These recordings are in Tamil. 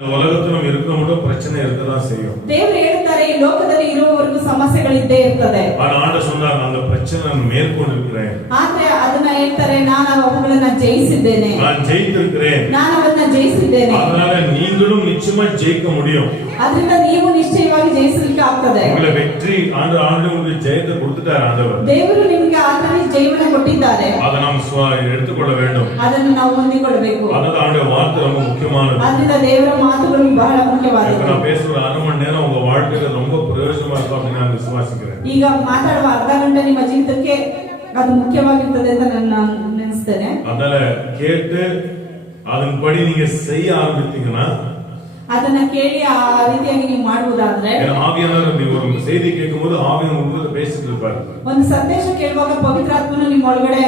உலகத்துல நம்ம இருக்கிற மட்டும் பிரச்சனை இருக்கதான் செய்யும். ದೇವರು ಹೇಳ್ತಾರೆ ಈ ಲೋಕದಲ್ಲಿ ಇರುವವರೆಗೂ ಸಮಸ್ಯೆಗಳಿದ್ದೇ ಇರ್ತದೆ. ஆனா ஆண்டவர் சொன்னார் அந்த பிரச்சனை நான் மேற்கொண்டிருக்கிறேன். ಆದ್ರೆ ಅದನ್ನ ಹೇಳ್ತಾರೆ ನಾನು ಅವುಗಳನ್ನ ಜಯಿಸಿದ್ದೇನೆ. நான் ஜெயித்திருக்கிறேன். ನಾನು ಅವನ್ನ ಜಯಿಸಿದ್ದೇನೆ. அதனால நீங்களும் நிச்சயமா ஜெயிக்க முடியும். ಅದರಿಂದ ನೀವು ನಿಶ್ಚಯವಾಗಿ ಜಯಿಸಲಿಕ್ಕೆ ಆಗ್ತದೆ. உங்களை வெற்றி ஆண்டவர் உங்களுக்கு ஜெயத்தை கொடுத்துட்டார் ஆண்டவர். ದೇವರು ನಿಮಗೆ ಆಲ್ರೆಡಿ ಜಯವನ್ನು ಕೊಟ್ಟಿದ್ದಾರೆ. அதை நாம் எடுத்துக்கொள்ள வேண்டும். ಅದನ್ನು ನಾವು ಹೊಂದಿಕೊಳ್ಳಬೇಕು. அதாவது ஆண்டவர் வார்த்தை ரொம்ப முக்கியமானது. ಅದರಿಂದ ದೇವರ ಮಾತುಗಳು ಬಹಳ ಮುಖ್ಯವಾದದ್ದು. நான் பேசுற அரை மணி நேரம் உங்க வாழ்க்கையில ரொம்ப பிரயோஜனமா இருக்கும் அப்படின்னு நான் விசுவாசிக்கிறேன். ಈಗ ಮಾತಾಡುವ ಅರ್ಧ ಗಂಟೆ ನಿಮ್ಮ ಜೀವಿತಕ್ಕೆ ಅದು ಮುಖ್ಯವಾಗಿರ್ತದೆ ಅಂತ ನಾನು ನೆನೆಸ್ತೇನೆ. அதனால கேட்டு அதன்படி நீங்க செய்ய ஆரம்பித்தீங்கன்னா ಅದನ್ನ ಕೇಳಿ ಆ ರೀತಿಯಾಗಿ ನೀವು ಮಾಡುವುದಾದ್ರೆ ஆவியானவர் ನೀವು ಒಂದು செய்தி ಕೇಳುம்போது ஆவியானவர் உங்களுக்கு பேசிட்டு இருப்பாரு. ಒಂದು ಸಂದೇಶ ಕೇಳುವಾಗ ಪವಿತ್ರಾತ್ಮನು ನಿಮ್ಮ ಒಳಗಡೆ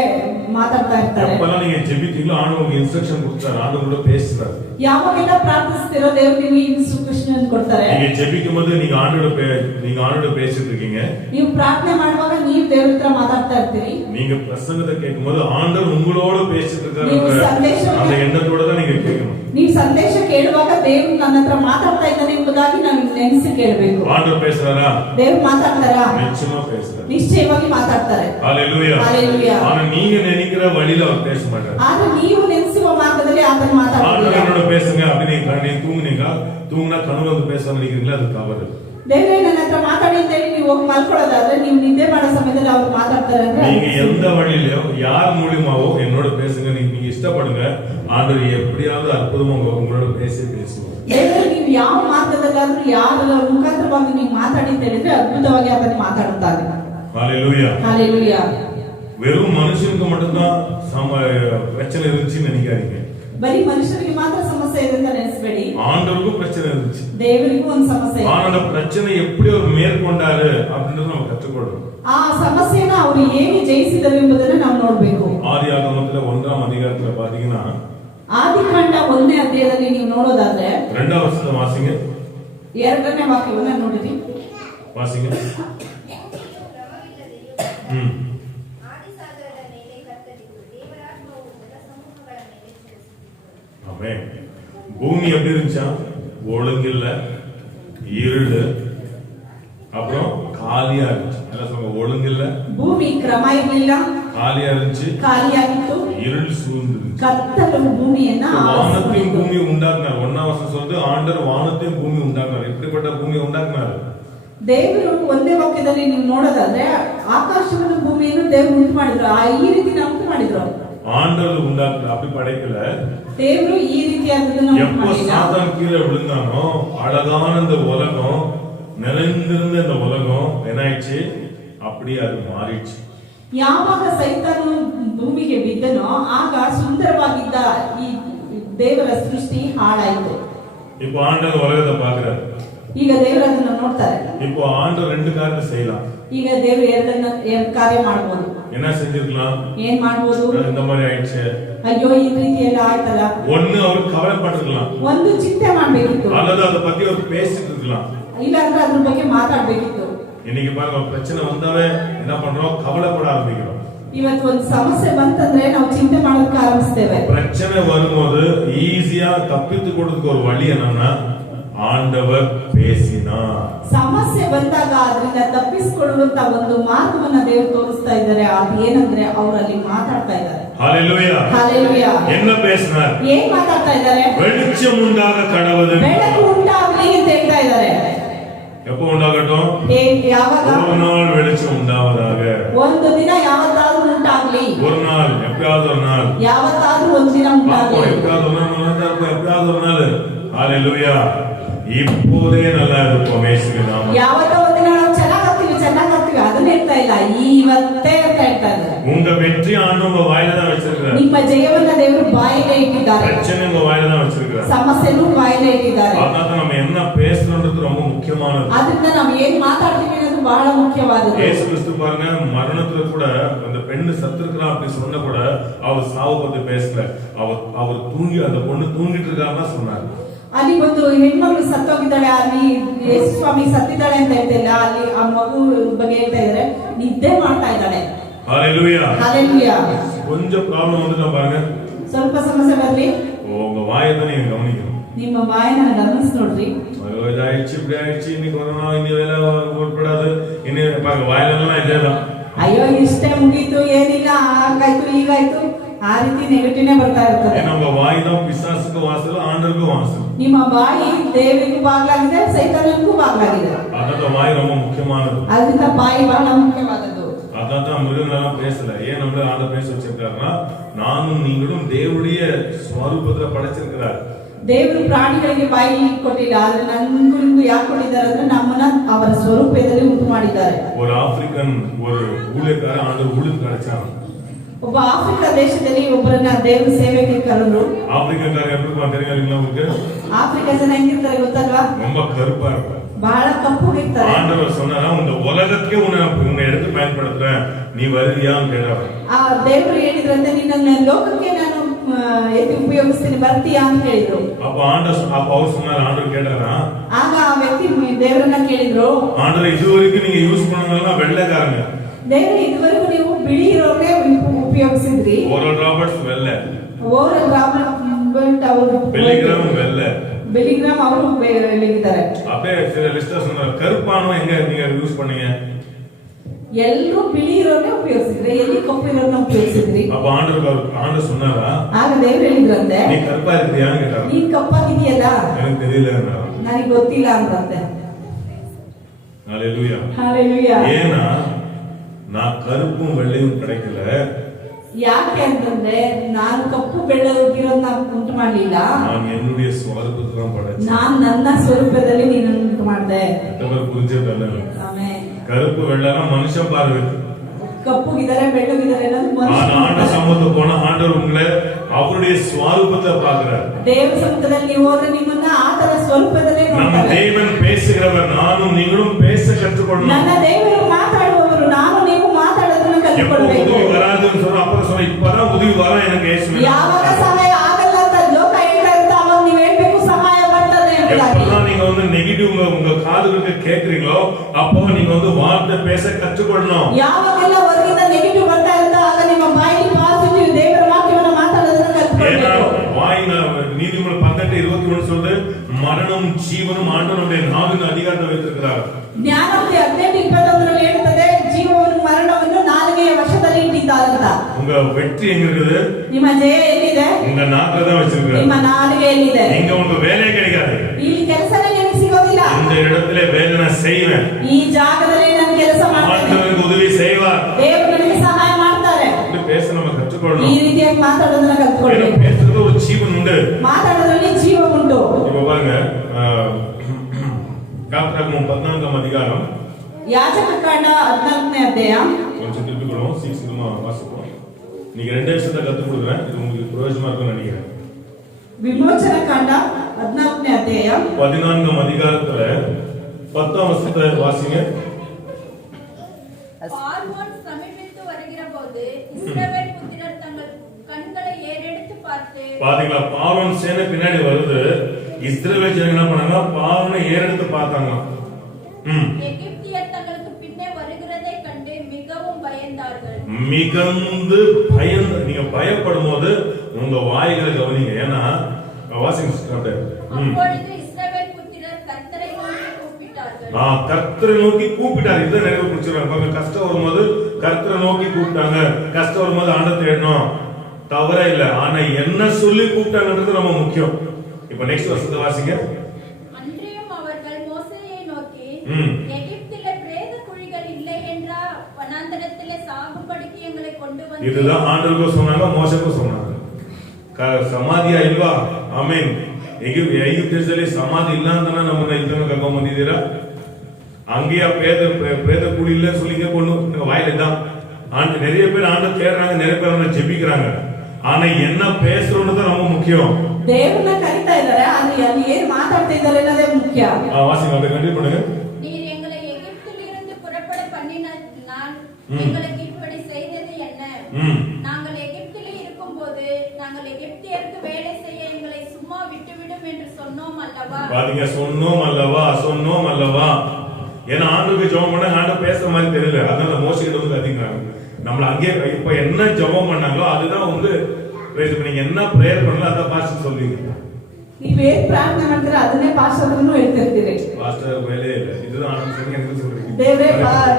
ಮಾತಾಡ್ತಾ ಇರ್ತಾರೆ. எப்பலாம் நீங்க ஜெபித்தீங்களோ ஆண்டவர் உங்களுக்கு இன்ஸ்ட்ரக்ஷன் கொடுத்தாரு, ஆண்டவர் கூட பேசுறாரு. ಯಾವಾಗೆಲ್ಲ ಪ್ರಾರ್ಥಿಸ್ತಿರೋ ದೇವರು ನಿಮಗೆ ಇನ್ಸ್ಟ್ರಕ್ಷನ್ ಕೊಡ್ತಾರೆ. நீங்க ஜெபிக்கும்போது நீங்க ஆண்டவரோட பேசிட்டு இருக்கீங்க. ನೀವು ಪ್ರಾರ್ಥನೆ ಮಾಡುವಾಗ ನೀವು ದೇವರ ಹತ್ರ ಮಾತಾಡ್ತಾ ಇರ್ತೀರಿ. நீங்க பிரசங்கத்தை கேட்கும்போது ஆண்டவர் உங்களோட பேசிட்டு இருக்காரு. அந்த எண்ணத்தோட தான் நீங்க கேட்கணும். ನೀವು ಸಂದೇಶ ಕೇಳುವಾಗ ದೇವರು ನನ್ನ ಹತ್ರ ಮಾತಾಡ್ತಾ ಇದ್ದಾನೆ ಎಂಬುದಾಗಿ ನಾವು ನೆನೆಸಿ ಕೇಳಬೇಕು. ஆண்டவர் பேசுறாரா? ದೇವರು ಮಾತಾಡ್ತಾರಾ? நிச்சயமா பேசுறாரு. ನಿಶ್ಚಯವಾಗಿ ಮಾತಾಡ್ತಾರೆ. ஹalleluya. ஹalleluya. ஆனா நீங்க நினைக்கிற வழியில அவர் பேச மாட்டார். ಆದ್ರೆ ನೀವು ನೆನೆಸುವ ಮಾರ್ಗದಲ್ಲಿ ಆತನು ಮಾತಾಡ್ತಾರೆ. ஆண்டவரோட பேசுங்க அப்படி நீங்க தூங்குனா கனவுல வந்து பேச நினைக்கிறீங்களா? அது தவறு. ದೇವರೇ ನನ್ನ ಹತ್ರ ಮಾತಾಡಿ ಅಂತ ಹೇಳಿ ನೀವು ಹೋಗಿ ಮಲ್ಕೊಳ್ಳೋದಾದ್ರೆ ನೀವು ನಿದ್ದೆ ಮಾಡೋ ಸಮಯದಲ್ಲಿ ಅವರು ಮಾತಾಡ್ತಾರೆ ಅಂದ್ರೆ நீங்க எந்த வழியிலயோ யார் மூலமாவோ என்னோட பேசுங்க, நீங்க இஷ்டப்படுங்க. ஆண்டவர் எப்படியாவது அற்புதமா உங்களோட பேசுவோம். ದೇವರು ನೀವು ಯಾವ ಮಾರ್ಗದಲ್ಲಾದ್ರೂ ಯಾರ ಮುಖಾಂತರವಾಗಿ ನೀವು ಮಾತಾಡಿ ಅಂತ ಹೇಳಿದ್ರೆ ಅದ್ಭುತವಾಗಿ ಅದನ್ನು ಮಾತಾಡುತ್ತಾರೆ. ஹalleluya. ஹalleluya. வெறும் மனுஷனுக்கு மட்டும் தான் பிரச்சனை இருந்துச்சுன்னு நினைக்காதீங்க. ಬರೀ ಮನುಷ್ಯರಿಗೆ ಮಾತ್ರ ಸಮಸ್ಯೆ ಇದೆ ಅಂತ ನೆನೆಸಬೇಡಿ. ஆண்டவருக்கும் பிரச்சனை இருந்துச்சு. ದೇವರಿಗೂ ಒಂದು ಸಮಸ್ಯೆ. ஆனா அந்த பிரச்சனை எப்படி அவர் மேற்கொண்டாரு அப்படின்றத நம்ம கற்றுக்கொள்ளணும். ಆ ಸಮಸ್ಯೆನ ಅವರು ಹೇಗೆ ಜಯಿಸಿದರು ಎಂಬುದನ್ನು ನಾವು ನೋಡಬೇಕು. ஆதியாகமத்துல 1ஆம் அதிகாரத்துல பாத்தீங்கன்னா ಆದಿಕಾಂಡ 1ನೇ ಅಧ್ಯಾಯದಲ್ಲಿ ನೀವು ನೋಡೋದಾದ್ರೆ 2வது வசனம் வாசிங்க. 2ನೇ ವಾಕ್ಯವನ್ನ ನೋಡಿರಿ. வாசிங்க. பூமி எப்படி இருந்துச்சா? ஒழுங்கில்ல, இருள், அப்புறம் காலியா இருந்துச்சு. என்ன சொல்லுங்க? ஒழுங்கில்ல, ಭೂಮಿ ಕ್ರಮ ಇರಲಿಲ್ಲ, காலியா இருந்துச்சு, ಖಾಲಿಯಾಗಿತ್ತು, இருள் சூழ்ந்துருந்துச்சு. ಕತ್ತಲು ಭೂಮಿಯನ್ನ வானத்தையும் பூமி உண்டாக்குனார். 1ஆம் வசனம் சொல்லுது ஆண்டவர் வானத்தையும் பூமி உண்டாக்குனார். எப்படிப்பட்ட பூமி உண்டாக்குனார்? ದೇವರು ಒಂದೇ ವಾಕ್ಯದಲ್ಲಿ ನೀವು ನೋಡೋದಾದ್ರೆ ಆಕಾಶವನ್ನು ಭೂಮಿಯನ್ನು ದೇವರು ಉಂಟು ಮಾಡಿದ್ರು. ಈ ರೀತಿ ಉಂಟು ಮಾಡಿದ್ರು. ஆண்டவர் உண்டாக்குனார், அப்படி படைக்கல. ದೇವರು ಈ ರೀತಿಯಾದದನ್ನು ಉಂಟು எப்போ ಮಾಡಿಲ್ಲ. சாத்தான் கீழே விழுந்தானோ அழகான இந்த உலகம், நிறைந்திருந்த இந்த உலகம் என்னாயிடுச்சு? அப்படியே அது மாறிடுச்சு. ಯಾವಾಗ ಸೈತಾನನು ಭೂಮಿಗೆ ಬಿದ್ದನೋ ಆಗ ಸುಂದರವಾಗಿದ್ದ ಈ ದೇವರ ಸೃಷ್ಟಿ ಹಾಳಾಯಿತು. இப்போ ஆண்டவர் உலகத்தை பார்க்கிறார். ಈಗ ದೇವರು ಅದನ್ನ ನೋಡ್ತಾರೆ. இப்போ ஆண்டவர் 2 காரியம் செய்யலாம். ಈಗ ದೇವರು ಎರಡು ಕಾರ್ಯ ಮಾಡಬಹುದು. என்ன செஞ்சிருக்கலாம்? ಏನ್ ಮಾಡಬಹುದು? இந்த மாதிரி ஆயிடுச்சு, ಅಯ್ಯೋ ಈ ರೀತಿ ಎಲ್ಲ ಆಯ್ತಲ್ಲ. ஒண்ணு அவர் கவலைப்பட்டிருக்கலாம், ಒಂದು ಚಿಂತೆ ಮಾಡಬೇಕಿತ್ತು, அல்லது அத பத்தி அவர் பேசிட்டு இருக்கலாம். ಇಲ್ಲ ಅಂದ್ರೆ ಅದ್ರ ಬಗ್ಗೆ ಮಾತಾಡಬೇಕಿತ್ತು. இன்னைக்கு பாருங்க, பிரச்சனை வந்தாவே என்ன பண்றோம்? கவலைப்பட ஆரம்பிக்கிறோம். ಇವತ್ತು ಒಂದು ಸಮಸ್ಯೆ ಬಂತಂದ್ರೆ ನಾವು ಚಿಂತೆ ಮಾಡೋದಕ್ಕೆ ಆರಂಭಿಸ್ತೇವೆ. பிரச்சனை வரும்போது ஈஸியா தப்பித்து கொடுக்க ஒரு வழி என்னன்னா ஆண்டவர் பேசினார். ಸಮಸ್ಯೆ ಬಂದಾಗ ಅದರಿಂದ ತಪ್ಪಿಸಿಕೊಳ್ಳುವಂತ ಒಂದು ಮಾರ್ಗವನ್ನ ದೇವರು ತೋರಿಸ್ತಾ ಇದ್ದಾರೆ. ಅದು ಏನಂದ್ರೆ ಅವರಲ್ಲಿ ಮಾತಾಡ್ತಾ ಇದ್ದಾರೆ. ஹalleluya. ஹalleluya. என்ன பேசினார்? ಏನ್ ಮಾತಾಡ್ತಾ ಇದ್ದಾರೆ? வெளிச்சம் உண்டாக கடவுது. ಬೆಳಕು ಉಂಟಾಗಲಿ ಅಂತ ಹೇಳ್ತಾ ಇದ್ದಾರೆ. எப்போ உண்டாகட்டும்? ಯಾವಾಗ? ஒரு நாள் வெளிச்சம் உண்டாவதாக. ಒಂದು ದಿನ ಯಾವತ್ತಾದ್ರೂ ಉಂಟಾಗಲಿ. ஒரு நாள், எப்பயாவது ஒரு நாள், ಯಾವತ್ತಾದ್ರೂ ಒಂದು ದಿನ ಉಂಟಾಗಲಿ. எப்பயாவது ஒரு நாள், எப்பயாவது ஒரு நாள். ஹalleluya. இப்போதே நல்லா இருக்கும் இயேசுவின் நாமம். ಯಾವತ್ತೋ ಒಂದು ದಿನ ನಾವು ಚೆನ್ನಾಗಿರ್ತೀವಿ ಅದನ್ನ ಹೇಳ್ತಾ ಇಲ್ಲ, ಇವತ್ತೇ ಅಂತ ಹೇಳ್ತಾ ಇದ್ದಾರೆ. உங்க வெற்றி ஆண்டவர் உங்க வாயில தான் வச்சிருக்காரு. ನಿಮ್ಮ ಜಯವನ್ನ ದೇವರು ಬಾಯಿலே ಇಟ್ಟಿದ್ದಾರೆ. பிரச்சனை உங்க வாயில தான் வச்சிருக்காரு. ಸಮಸ್ಯೆನೂ ಬಾಯಿலே ಇಟ್ಟಿದ್ದಾರೆ. அதனால நம்ம என்ன பேசணும்ன்றது ரொம்ப முக்கியமானது. ಅದರಿಂದ ನಾವು ಏನ್ ಮಾತಾಡ್ತೀವಿ ಅನ್ನೋದು ಬಹಳ ಮುಖ್ಯವಾದದ್ದು. இயேசு கிறிஸ்து பாருங்க, மரணத்துல கூட அந்த பெண்ணு சத்துருக்கிறா அப்படி சொன்ன கூட அவர் சாவு பத்தி பேசல. அவர் தூங்கி, அந்த பொண்ணு தூங்கிட்டு இருக்காருன்னு சொன்னார். ಅಲ್ಲಿ ಒಂದು ಹೆಣ್ಮಗಳು ಸತ್ತೋಗಿದ್ದಾಳೆ, ಅಲ್ಲಿ ಯೇಸು ಸ್ವಾಮಿ ಸತ್ತಿದ್ದಾಳೆ ಅಂತ ಹೇಳ್ತಿಲ್ಲ, ಅಲ್ಲಿ ಆ ಮಗು ಬಗ್ಗೆ ಹೇಳ್ತಾ ಇದ್ದಾರೆ, ನಿದ್ದೆ ಮಾಡ್ತಾ ಇದ್ದಾಳೆ. ஹalleluya. ஹalleluya. கொஞ்சம் ப்ராப்ளம் வந்துட்டா பாருங்க, ಸ್ವಲ್ಪ ಸಮಸ್ಯೆ ಬರಲಿ, உங்க வாயை தான் நீங்க கவனிக்கணும். ನಿಮ್ಮ ಬಾಯನ್ನ ಗಮನಿಸಿ ನೋಡ್ರಿ. ಅಯ್ಯೋ ಇದಾಯ್ತು இப்படி ஆயிடுச்சு இன்னைக்கு ஒரு நாள் இனி வேலை ಓಡ್ಬಿಡೋದು ಇನ್ನು ಬಾಯಲ್ಲೆಲ್ಲ ಇದೆಲ್ಲ ಅಯ್ಯೋ ಇಷ್ಟೇ ಮುಗೀತು ಏನಿಲ್ಲ ಆಗಾಯ್ತು ಈಗಾಯ್ತು ಆ ರೀತಿ ನೆಗೆಟಿವ್ನೇ ಬರ್ತಾ ಇರ್ತದೆ. ನಮ್ಮ ಬಾಯಿ தான் பிசாசுக்கு வாசல் ஆண்டவருக்கு வாசல். ನಿಮ್ಮ ಬಾಯಿ ದೇವರಿಗೂ ಬಾಗ್ಲಾಗಿದೆ ಸೈತಾನನಿಗೂ ಬಾಗ್ಲಾಗಿದೆ. ಅದ ಬಾಯಿ ரொம்ப முக்கியமானது. ಅದರಿಂದ ಬಾಯಿ ಬಹಳ ಮುಖ್ಯವಾದದ್ದು. அதான் மிருகங்களெல்லாம் பேசல. ஏன் நம்மள ஆண்ட பேச வச்சிருக்காருன்னா நானும் நீங்களும் தேவனுடைய ஸ்வரூபத்துல படைச்சிருக்கிறார். ದೇವರು ಪ್ರಾಣಿಗಳಿಗೆ ಬಾಯಿ ಕೊಟ್ಟಿಲ್ಲ, ಆದ್ರೆ ನನ್ಗೂ ಯಾಕೆ ಕೊಟ್ಟಿದ್ದಾರೆ ಅಂದ್ರೆ ನಮ್ಮನ್ನ ಅವರ ಸ್ವರೂಪದಲ್ಲಿ ಉಂಟು ಮಾಡಿದ್ದಾರೆ. ஒரு ஆப்பிரிக்கன் ஒரு ஊழியக்கார ஆண்டவர் ஊழியಕ್ಕೆ அழைச்சாங்க. ಒಬ್ಬ ಆಫ್ರಿಕಾ ದೇಶದಲ್ಲಿ ಒಬ್ಬರನ್ನ ದೇವರು ಸೇವೆಗೆ ಕರೆದ್ರು. ಆಫ್ರಿಕನ್ಕಾರ எப்படி தெரியுங்களா உங்களுக்கு? ஆப்பிரிக்கா ಜನ ಹೆಂಗಿರ್ತಾರೆ ಗೊತ್ತಲ್ವಾ? ரொம்ப கருப்பா இருப்பாங்க. ಬಹಳ ಕಪ್ಪುಗಿರ್ತಾರೆ. ಆಂಡவர் சொன்னாரா இந்த உலகಕ್ಕೆ உன்னை எடுத்து பயன்படுத்துறேன் நீ வருவியான்னு கேட்டாரு. ಆ ದೇವರು ಹೇಳಿದ್ರಂತೆ ನಿನ್ನನ್ನ ಲೋಕಕ್ಕೆ ನಾನು ಎತ್ತಿ ಉಪಯೋಗಿಸ್ತೀನಿ ಬರ್ತೀಯಾ ಅಂತ ಹೇಳಿದ್ರು. ಅಪ್ಪ அவர் சொன்னாரு ஆண்டவர் கேட்டாரா? ಆಗ ಆ ವ್ಯಕ್ತಿ ದೇವರನ್ನ ಕೇಳಿದ್ರು. ಆಂಡவர் இதுவரைக்கும் நீங்க யூஸ் பண்ணவங்க வெள்ளைக்காரங்க. ದೇವರು ಇದುವರೆಗೂ ನೀವು ಬಿಳಿ ಇರೋರೇ ಉಪಯೋಗಿಸಿದ್ರಿ. ಓರಲ್ ರಾಬರ್ಟ್ಸ್ வெள்ளை. ಓರಲ್ ರಾಬರ್ಟ್ ಅವರು ಬೆಲ್ಲಿಗ್ರಾಮ್ வெள்ளை. ಬೆಲ್ಲಿಗ್ರಾಮ್ ಅವರು ಬೆಲ್ಲಿಗಿದ್ದಾರೆ. அப்படியே சில லிஸ்டா சொன்னாரு கருப்பானோ எங்க நீங்க யூஸ் பண்ணீங்க? ಎಲ್ಲರೂ ಬಿಳಿ ಇರೋರೇ ಉಪಯೋಗಿಸಿದ್ರಿ, ಎಲ್ಲಿ ಕಪ್ಪು ಇರೋರನ್ನ ಉಪಯೋಗಿಸಿದ್ರಿ? ಅಪ್ಪ ಆಂಡவர் சொன்னாரா? ಆಗ ದೇವರು ಹೇಳಿದ್ರಂತೆ ನೀ ಕರ್ಪಾ ಇದ್ದೀಯಾ ಅಂತ ಕೇಳಿದ್ರು. ನೀ ಕಪ್ಪಾಗಿದೆಯಲ್ಲ ನನಗೆ ತಿಳಿಯಲ್ಲ ಅಂದ್ರು. ನನಗೆ ಗೊತ್ತಿಲ್ಲ ಅಂದ್ರಂತೆ. ஹalleluya ஹalleluya. ஏனா நான் கருப்பும் வெள்ளையும் கிடைக்கல. ಯಾಕೆ ಅಂತಂದ್ರೆ ನಾನು ಕಪ್ಪು ಬೆಳ್ಳಗಿರೋದನ್ನ ಉಂಟು ಮಾಡಲಿಲ್ಲ. ನಾನು என்னுடைய ಸ್ವರೂಪದಲ್ಲಿ ಪಡೆದೆ. ನಾನು ನನ್ನ ಸ್ವರೂಪದಲ್ಲಿ ನಿನ್ನನ್ನು ಉಂಟು ಮಾಡಿದೆ. ಅದರ புரிஞ்சதல்ல. ಆಮೆನ್. கருப்பு வெள்ளைனா மனுஷன் பார்வை. கப்புகிதரே வெள்ளைகிதரே ಅನ್ನೋದು ಮನುಷ್ಯ. ಆಂಡ ಸಮ್ಮುಖಕ್ಕೆ போன ஆண்டவர் உங்களை அவருடைய ಸ್ವರೂಪத்தை பார்க்கிறார். ದೇವ ಸಮ್ಮುಖದಲ್ಲಿ ನೀವು ಹೋದ್ರೆ ನಿಮ್ಮನ್ನ ಆತನ ಸ್ವರೂಪದಲ್ಲೇ ನೋಡ್ತಾರೆ. ನಮ್ಮ ದೇವನು பேசுகிறவர் நானும் நீங்களும் பேச கற்றுக்கொள்ளணும். ನನ್ನ ದೇವರು ಮಾತಾಡುವವರು ನಾನು ನೀವು ಮಾತಾಡೋದನ್ನ ಕಲಿತುಕೊಳ್ಳಬೇಕು. ಉದವಿ ವರಾದன்னு சொல்ற அப்புறம் சொல்ற இப்பதான் உதவி வர எனக்கு இயேசுவே. ಯಾವಾಗ ಸಹಾಯ ಆಗಲ್ಲ ಅಂತ ಲೋಕ ಹೇಳ್ತಾ ಇರುತ್ತೆ ಅವಾಗ ನೀವು ಹೇಳ್ಬೇಕು ಸಹಾಯ ಬರ್ತದೆ ಅಂತ. எப்பதான் நீங்க வந்து நெகட்டிவ் உங்க காதுகளுக்கு கேக்குறீங்களோ அப்போ நீங்க வந்து வார்த்தை பேச கற்றுக்கொள்ளணும். ಯಾವಾಗೆಲ್ಲ ಹೊರಗಿಂದ ನೆಗೆಟಿವ್ ಬರ್ತಾ ಇರುತ್ತೆ ಆಗ ನಿಮ್ಮ ಬಾಯಲ್ಲಿ ಪಾಸಿಟಿವ್ ದೇವರ ವಾಕ್ಯವನ್ನು ಮಾತಾಡೋದನ್ನ ಕಲಿತುಕೊಳ್ಳಬೇಕು. வாயில நீதிமொழிகள் 18:21 சொல்லுது மரணம் ஜீவனும் ஆண்டவருடைய நாவின் அதிகாரத்தை வைத்திருக்கிறார். ಜ್ಞಾನೋಕ್ತಿ 18:21 ಹೇಳ್ತದೆ ಜೀವವನ್ನು ಮರಣವನ್ನು ನಾಲಿಗೆಯ ವಶದಲ್ಲಿ ಇಟ್ಟಿದ್ದಾರೆ ಅಂತ. உங்க வெற்றி எங்க இருக்குது? ನಿಮ್ಮ ಜಯ ಎಲ್ಲಿದೆ? உங்க நாக்குல தான் வச்சிருக்காரு. ನಿಮ್ಮ ನಾಲಿಗೆಯಲ್ಲಿದೆ. இங்க உங்களுக்கு வேலையே கிடைக்காது. ಇಲ್ಲಿ ಕೆಲಸನೇ ನಿಮಗೆ ಸಿಗೋದಿಲ್ಲ. இந்த இடத்திலே வேலை நான் செய்வேன். ಈ ಜಾಗದಲ್ಲಿ ನಾನು ಕೆಲಸ ಮಾಡ್ತೇನೆ. ಆಂಡವರು ಉದವಿ செய்வார். ದೇವರು ನನಗೆ ಸಹಾಯ ಮಾಡ್ತಾರೆ. ಇದು பேச நம்ம கற்றுக்கொள்ளணும். ಈ ರೀತಿಯಾಗಿ ಮಾತಾಡೋದನ್ನ ಕಲಿತುಕೊಳ್ಳಬೇಕು. பேசுறது ஒரு ஜீவன் உண்டு. ಮಾತಾಡೋದ್ರಲ್ಲಿ ಜೀವ ಉಂಟು. இப்போ பாருங்க யாத்ராகமம் 14ஆம் அதிகாரம் யாஜக காண்ட 14ನೇ ಅಧ್ಯಾಯ கொஞ்சம் திருப்பிக்கணும் சீக்கிரமா வாசிப்போம். நீங்க ரெண்டு விஷயத்தை கத்து கொடுக்கிறேன் இது உங்களுக்கு பிரயோஜனமா இருக்கும்னு நினைக்கிறேன். விமோச்சன காண்ட 14ನೇ ಅಧ್ಯಾಯ 14ஆம் அதிகாரத்துல 10ஆம் வசனத்தை வாசிங்க. பார்வோன் சமீபித்து வருகிறபோது இஸ்ரவேல் புத்திரர் தங்கள் கண்களை ஏறெடுத்து பார்த்து பாத்தீங்களா பார்வோன் சேனை பின்னாடி வருது. இஸ்ரவேல் ஜனங்க என்ன பண்ணாங்க? பார்வோனை ஏறெடுத்து பார்த்தாங்க. எகிப்தியர் தங்களுக்கு பின்னே வருகிறதை கண்டு மிகவும் பயந்தார்கள். மிகுந்து பயந்து நீங்க பயப்படும்போது உங்க வாய்களை கவனிங்க. ஏன்னா வாசிங்க சிஸ்டர். அப்பொழுது இஸ்ரவேல் புத்திரர் கர்த்தரை நோக்கி கூப்பிட்டார்கள். கர்த்தரை நோக்கி கூப்பிட்டார். இத நிறைய புரிஞ்சுறாங்க. கஷ்டம் வரும்போது கர்த்தரை நோக்கி கூப்பிட்டாங்க. கஷ்டம் வரும்போது ஆண்டவரை தேடணும் தவறே இல்ல. ஆனா என்ன சொல்லி கூப்பிட்டாங்கன்றது ரொம்ப முக்கியம். இப்ப நெக்ஸ்ட் வசனத்தை வாசிங்க. அன்றியும் அவர்கள் மோசேயை நோக்கி எகிப்திலே பிரேத குழிகள் இல்லை என்றா வனாந்தரத்திலே சாகும்படிக்கு எங்களை கொண்டு வந்து. இதுதான் ஆண்டவருக்கு சொன்னாங்க, மோசேக்கு சொன்னாங்க. ಸಮಾಧಿಯ ಇಲ್ವಾ? ಆಮೇನ್. ಎಗಿಪ್ತದಲ್ಲಿ ಸಮಾಧಿ ಇಲ್ಲ ಅಂತ ನಮ್ಮನ್ನ ಇದನ್ನ ಕರ್ಕೊಂಡ್ ಬಂದಿದ್ದೀರಾ? அங்கேயா பிரேத குழி இல்ல சொல்லிங்க கொண்டு வாயில தான். நிறைய பேர் ஆண்டு தேடுறாங்க, நிறைய பேர் ஜெபிக்கிறாங்க. ஆனா என்ன பேசுறோம்னு தான் ரொம்ப முக்கியம். ದೇವರನ್ನ ಕರೀತಾ ಇದ್ದಾರೆ, ಆದ್ರೆ ಅಲ್ಲಿ ಏನು ಮಾತಾಡ್ತಾ ಇದ್ದಾರೆ ಅನ್ನೋದೇ ಮುಖ್ಯ. வாசிங்க, அதை கண்டினியூ பண்ணுங்க. நீர் எங்களை எகிப்திலிருந்து புறப்பட பண்ணினால் எங்களுக்கு இப்படி செய்தது என்ன? நாங்கள் எகிப்திலே இருக்கும்போது நாங்கள் எகிப்தியருக்கு வேலை செய்ய எங்களை சும்மா விட்டுவிடும் என்று சொன்னோம் அல்லவா? பாத்தீங்க, சொன்னோம் அல்லவா. ஏன்னா ஆண்டுக்கு ஜெபம் பண்ண ஆண்டு பேசுற மாதிரி தெரியல. அதனால மோசே கிட்ட வந்து கத்திக்கிறாங்க. நம்மள அங்கே இப்ப என்ன ஜெபம் பண்ணாங்களோ அதுதான் வந்து நீங்க என்ன பிரேயர் பண்ணல அத பாஸ்டர் சொல்றீங்க. ನೀವೇನ್ ಪ್ರಾರ್ಥನೆ ಮಾಡ್ತೀರಾ ಅದನ್ನೇ ಪಾಸ್ಟರ್ನು ಹೇಳ್ತಿರ್ತೀರಿ. பாஸ்டர் வேலையே இல்ல, இதுதான் ஆனந்த் சொல்லி எனக்கு சொல்றீங்க. ದೇವ್ರೆ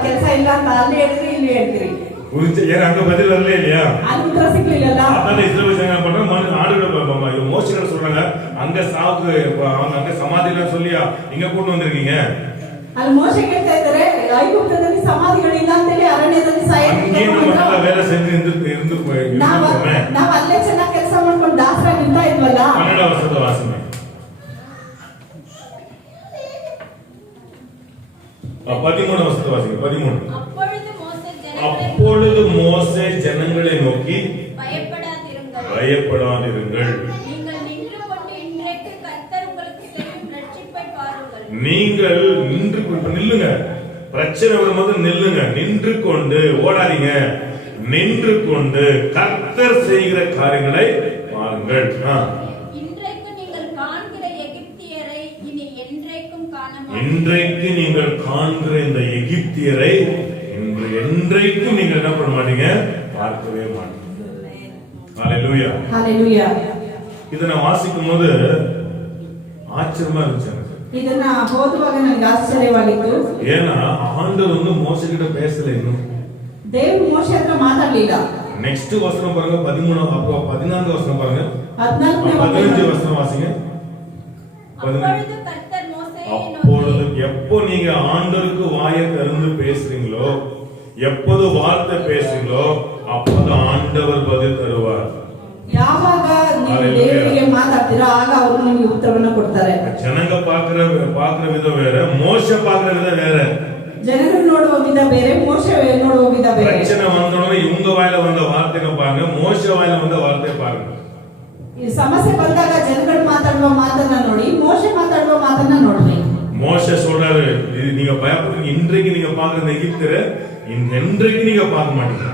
ಕೆಲಸ ಇಲ್ಲ ಅಂತ ಅಲ್ಲಿ ಹೇಳ್ತೀರಿ, ಇಲ್ಲಿ ಹೇಳ್ತೀರಿ. புரிஞ்சு ஏன் அங்க பதில் வரல இல்லையா? ಅಲ್ಲಿ ಉತ್ತರ ಸಿಗ್ಲಿಲ್ಲಲ್ಲ. அதான் இஸ்ரவேல் ஜனங்க பண்றாங்க, ஆடுகளை மோசைகளை சொல்றாங்க அங்க சாவுக்கு அவங்க அங்க சமாதியில சொல்லி இங்க கூட்டு வந்திருக்கீங்க. ಅಲ್ಲಿ ಮೋಶೆ ಹೇಳ್ತಾ ಇದ್ದಾರೆ ಐಗುಪ್ತದಲ್ಲಿ ಸಮಾಧಿಗಳಿಲ್ಲ ಅಂತೇಳಿ ಅರಣ್ಯದಲ್ಲಿ அங்கே நம்ம வேலை செஞ்சு இருந்து ನಾವು ಅಲ್ಲೇ ಚೆನ್ನಾಗಿ ಕೆಲಸ ಮಾಡ್ಕೊಂಡು ದಾಸರಾಗಿ ಇರ್ತಾ ಇದ್ವಲ್ಲ. ಕನ್ನಡ ವಸದ ವಾಸನೆ 13 வசனத்தை வாசிங்க. 13. அப்பொழுது மோசே ஜனங்களை நோக்கி பயப்படாதிருங்கள், நீங்கள் நின்று நில்லுங்க. பிரச்சனை வரும்போது நில்லுங்க, நின்று கொண்டு ஓடாதீங்க, நின்று கொண்டு கர்த்தர் செய்கிற காரியங்களை பாருங்கள். இன்றைக்கு நீங்கள் காண்கிற இந்த எகிப்தியரை இன்று என்றைக்கும் நீங்கள் என்ன பண்ண மாட்டீங்க, பார்க்கவே மாட்டீங்க. ஹalleluya, ஹalleluya. இத நான் வாசிக்கும் போது ஆச்சரியமா இருந்துச்சு. ಇದನ್ನ ಓದುವಾಗ ನನಗೆ ಆಶ್ಚರ್ಯವಾಗಿತ್ತು. ஏன்னா ஆண்டவர் வந்து மோசே கிட்ட பேசல இன்னும். ದೇವರು ಮೋಶೆ ಹತ್ರ ಮಾತಾಡಲಿಲ್ಲ. ನೆಕ್ಸ್ಟ್ ವಚನ பாருங்க 13 அப்புறம் 14 வசனம் பாருங்க. 15 வசனம் வாசிங்க. அப்பொழுது எப்போ நீங்க ஆண்டவருக்கு வாயை திறந்து பேசுறீங்களோ, எப்போது வார்த்தை பேசுறீங்களோ அப்போது ஆண்டவர் பதில் தருவார். ಯಾವಾಗ ನೀವು ದೇವರಿಗೆ ಮಾತಾಡ್ತೀರಾ ಆಗ ಅವರು ನಿಮಗೆ ಉತ್ತರವನ್ನು ಕೊಡ್ತಾರೆ. ಜನங்க பார்க்கிற விதம் வேற, மோசே பார்க்கிற விதம் வேற. ಜನಗಳು ನೋಡುವ ವಿಧ ಬೇರೆ, ಮೋಶೆ ನೋಡುವ ವಿಧ ಬೇರೆ. பிரச்சனை வந்தோடனே இவங்க வாயில வந்த வார்த்தையை பாருங்க, மோசே வாயில வந்த வார்த்தையை பாருங்க. ಈ ಸಮಸ್ಯೆ ಬಂದಾಗ ಜನಗಳು ಮಾತಾಡುವ ಮಾತನ್ನ ನೋಡಿ, ಮೋಶೆ ಮಾತಾಡುವ ಮಾತನ್ನ ನೋಡ್ರಿ. மோசே சொல்றாரு, நீங்க பயப்படுறீங்க, இன்றைக்கு நீங்க பாக்குற எகிப்தியரை என்றைக்கு நீங்க பார்க்க மாட்டீங்க.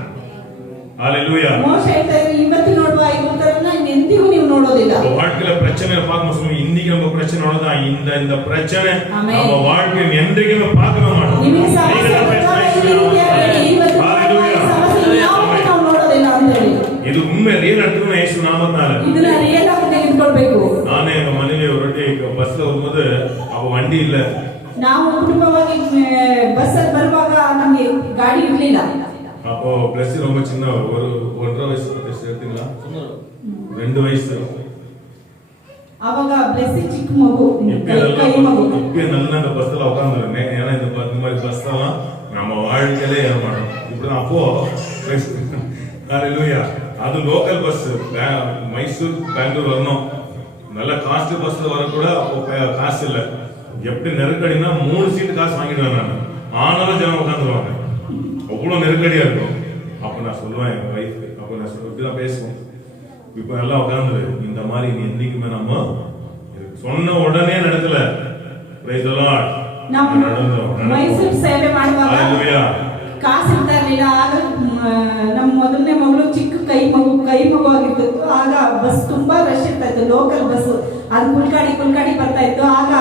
ஹalleluya. மோசே ಹೇಳ್ತಾರೆ ಇವತ್ತು ನೋಡುವ ಐಗುಪ್ತರನ್ನ ಎಂದಿಗೂ ನೀವು ನೋಡೋದಿಲ್ಲ. வாழ்க்கையில பிரச்சனையை பார்க்க சொல்லுங்க, இன்னைக்கு நம்ம பிரச்சனை தான், இந்த பிரச்சனை நம்ம வாழ்க்கையை என்றைக்குமே பார்க்கவே மாட்டோம். ನಿಮಗೆ ಸಮಸ್ಯೆ ಬಂದಾಗ ಈ ರೀತಿಯಾಗಿ ಇವತ್ತು ಸಮಸ್ಯೆ ನಾವು ನೋಡೋದಿಲ್ಲ ಅಂತ ಹೇಳಿ. இது உண்மை, ரியல் அர்த்தம் இயேசு நாமத்தால. ಇದನ್ನ ರಿಯಲ್ ಆಗಿ ತೆಗೆದುಕೊಳ್ಳಬೇಕು. நானே எங்க மனைவி ஒருட்டி பஸ்ல வரும்போது அப்ப வண்டி இல்ல. ನಾವು ಕುಟುಂಬವಾಗಿ ಬಸ್ ಅಲ್ಲಿ ಬರುವಾಗ ನಮಗೆ ಗಾಡಿ ಇರಲಿಲ್ಲ. அப்போ பிளஸ் ரொம்ப சின்ன, ஒரு 1.5 வயசு எடுத்தீங்களா? 2 வயசு. ಅವಾಗ ಬ್ಲೆಸ್ಸಿ ಚಿಕ್ಕ ಮಗು, ಕೈ ಮಗು. இப்ப நல்ல அந்த பஸ்ல உட்கார்ந்துருந்தேன். ஏன்னா இந்த மாதிரி பஸ் எல்லாம் நம்ம வாழ்க்கையிலே ஏற மாட்டோம். இப்படிதான் அப்போ ஹalleluya. அது லோக்கல் பஸ், மைசூர் பெங்களூர் வரணும். நல்ல காஸ்ட் பஸ்ல வர கூட அப்போ காசு இல்ல. எப்படி நெருக்கடினா 3 சீட் காசு வாங்கிடுவேன் நான். ஆனாலும் ஜனம் உட்காந்துருவாங்க, அவ்வளவு நெருக்கடியா இருக்கும். அப்ப நான் சொல்லுவேன் என் வைஃப், அப்ப நான் இப்படிதான் பேசுவோம். இப்ப எல்லாம் உட்காந்து இந்த மாதிரி என்னைக்குமே நம்ம சொன்ன உடனே நடக்கல. Praise the Lord. ಮೈಸೂರು ಸೇವೆ ಮಾಡುವಾಗ ಕಾಸು ಇರ್ತಾ ಇರಲಿಲ್ಲ. ಆಗ ನಮ್ಮ ಮೊದಲನೇ ಮಗಳು ಚಿಕ್ಕ ಕೈ ಮಗು ಆಗಿತ್ತು. ಆಗ ಬಸ್ ತುಂಬಾ ರಶ್ ಇರ್ತಾ ಇತ್ತು, ಲೋಕಲ್ ಬಸ್. ಅದು ಕುಲ್ಕಾಡಿ ಬರ್ತಾ ಇತ್ತು. ಆಗ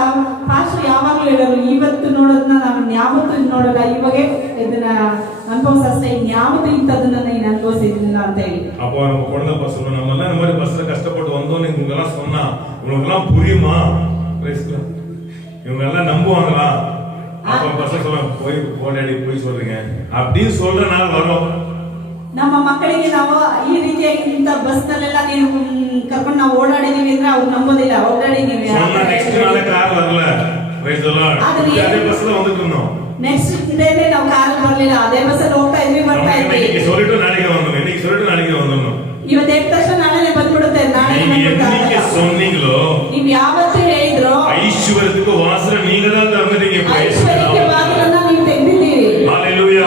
ಪಾಸ್ಟರ್ ಯಾವಾಗ್ಲೂ ಹೇಳೋರು, ಇವತ್ತು ನೋಡೋದನ್ನ ನಾನು ಯಾವತ್ತೂ ನೋಡಲ್ಲ, ಇವಾಗೆ ಇದನ್ನ ಅನುಭವಿಸಷ್ಟೇ, ಇನ್ಯಾವತ್ತೂ ಇಂಥದನ್ನ ನೀನು ಅನುಭವಿಸಿದ್ದಿಲ್ಲ ಅಂತ ಹೇಳಿ. அப்போ நம்ம குழந்தை பஸ் நம்ம எல்லாம் இந்த மாதிரி பஸ்ல கஷ்டப்பட்டு வந்தோம், இவங்க எல்லாம் சொன்னா இவங்களுக்கு எல்லாம் புரியுமா? இவங்க எல்லாம் நம்புவாங்களா? அப்ப பஸ் சொல்ல போய் போடாடி போய் சொல்றீங்க அப்படின்னு சொல்ற நாள் வரும். ನಮ್ಮ ಮಕ್ಕಳಿಗೆ ನಾವು ಈ ರೀತಿಯಾಗಿ ಇಂಥ ಬಸ್ ನಲ್ಲೆಲ್ಲ ನೀವು ಕರ್ಕೊಂಡು ನಾವು ಓಡಾಡಿದೀವಿ ಅಂದ್ರೆ ಅವ್ರು ನಂಬೋದಿಲ್ಲ. ಓಡಾಡಿದೀವಿ ನೆಕ್ಸ್ಟ್ ನಾಳೆ ಕಾರ್ ಬರಲ್ಲ. Praise the lord. ಅದೇ ಬಸ್ ಅಲ್ಲಿ வந்துட்டோம். ನೆಕ್ಸ್ಟ್ ಡೇ ನಾವು ಕಾರ್ ಬರಲಿಲ್ಲ, ಅದೇ ಬಸ್ ಅಲ್ಲಿ ಹೋಗ್ತಾ ಇದ್ವಿ, ಬರ್ತಾ ಇದ್ವಿ. இன்னைக்கு சொல்லிட்டு நாளைக்கு வந்தோம், இன்னைக்கு சொல்லிட்டு நாளைக்கு வந்தோம். ಇವತ್ತು ಎದ್ದ ತಕ್ಷಣ ನಾಳೆನೇ ಬಂದ್ಬಿಡುತ್ತೆ. நீங்க சொன்னீங்களோ, ನೀವು ಯಾವತ್ತೂ ಹೇಳಿದ್ರೋ ஐஸ்வர்யத்துக்கு வாசல் நீங்க தான் திறந்துட்டீங்க. ಐಶ್ವರ್ಯಕ್ಕೆ ಬಾಗಿಲನ್ನ ನೀವು ತೆಗೆದಿದ್ದೀರಿ. ஹalleluya.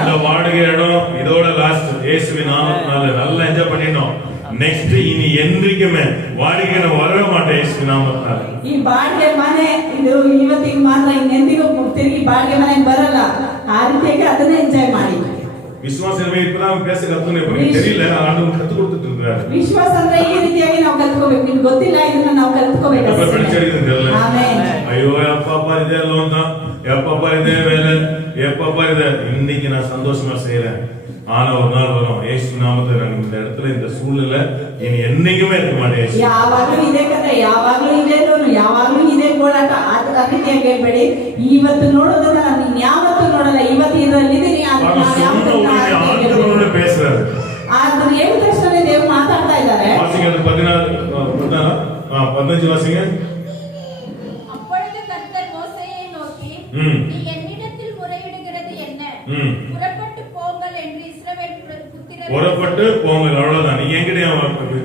இந்த வாடகை இடம் இதோட லாஸ்ட். இயேசுவின் நாமத்தினால நல்லா என்ஜாய் பண்ணிட்டோம். ನೆಕ್ಸ್ಟ್ ಇನಿ ಎಂದಿಗೆ ವಾಡಿಗೆ ನಾವು ಹೊರಗೆ ಮಾಡ ಯೇಸು ನಾಮತ್ತಾಲ. ಈ ಬಾಡಿಗೆ ಮನೆ ಇದು ಇವತ್ತಿಗೆ ಮಾತ್ರ, ಇನ್ನೆಂದಿಗೂ ತಿರುಗಿ ಬಾಡಿಗೆ ಮನೆಗೆ ಬರಲ್ಲ. ಆ ರೀತಿಯಾಗಿ ಅದನ್ನ ಎಂಜಾಯ್ ಮಾಡಿ. ವಿಶ್ವಾಸ இப்பதான் பேச கத்துனே, தெரியல, ஆண்டவர் கத்து கொடுத்துட்டு இருக்காரு. ವಿಶ್ವಾಸ ಅಂದ್ರೆ ಈ ರೀತಿಯಾಗಿ ನಾವು ಕಲ್ತ್ಕೋಬೇಕು. ನಿಮ್ಗೆ ಗೊತ್ತಿಲ್ಲ, ಇದನ್ನ ನಾವು ಕಲ್ತ್ಕೋಬೇಕು. ಆಮೆನ್. ಅಯ್ಯೋ ಯಪ್ಪಪ್ಪ ಇದೆ ಲೋನ್, ಯಪ್ಪಪ್ಪ ಇದೆ வேலை, ಯಪ್ಪಪ್ಪ ಇದೆ. இன்னைக்கு நான் சந்தோஷமா செய்றேன். ஆனா ஒரு நாள் வரும், இயேசு நாமத்துல நான் இந்த இடத்துல இந்த சூழ்நிலை இனி என்னைக்குமே இருக்க மாட்டேன். ಯಾವಾಗ್ಲೂ ಇದೇ ಕಥೆ, ಯಾವಾಗ್ಲೂ ಇದೇ ನೋವು, ಯಾವಾಗ್ಲೂ ಇದೇ ಗೋಳಾಟ. ಆತರ ರೀತಿಯ ಕೇಳ್ಬೇಡಿ. ಇವತ್ತು ನೋಡೋದನ್ನ ನಾನು ಯಾವತ್ತೂ ನೋಡಲ್ಲ. ಇವತ್ತು ಇದರಲ್ಲಿದ್ದೀನಿ, ஆண்டவரோட பேசுறாரு. ಆದ್ರೆ ಹೇಳಿದ ತಕ್ಷಣ ದೇವ್ರು ಮಾತಾಡ್ತಾ ಇದ್ದಾರೆ. வாசிங்க 15 வாசிங்க. அப்பொழுது கர்த்தர் மோசேயை நோக்கி, நீ என்னிடத்தில் முறையிடுகிறது என்ன? புறப்பட்டு போங்கள் என்று இஸ்ரவேல் புத்திரர் புறப்பட்டு போங்கள், அவ்வளவுதான். நீ என்கிட்ட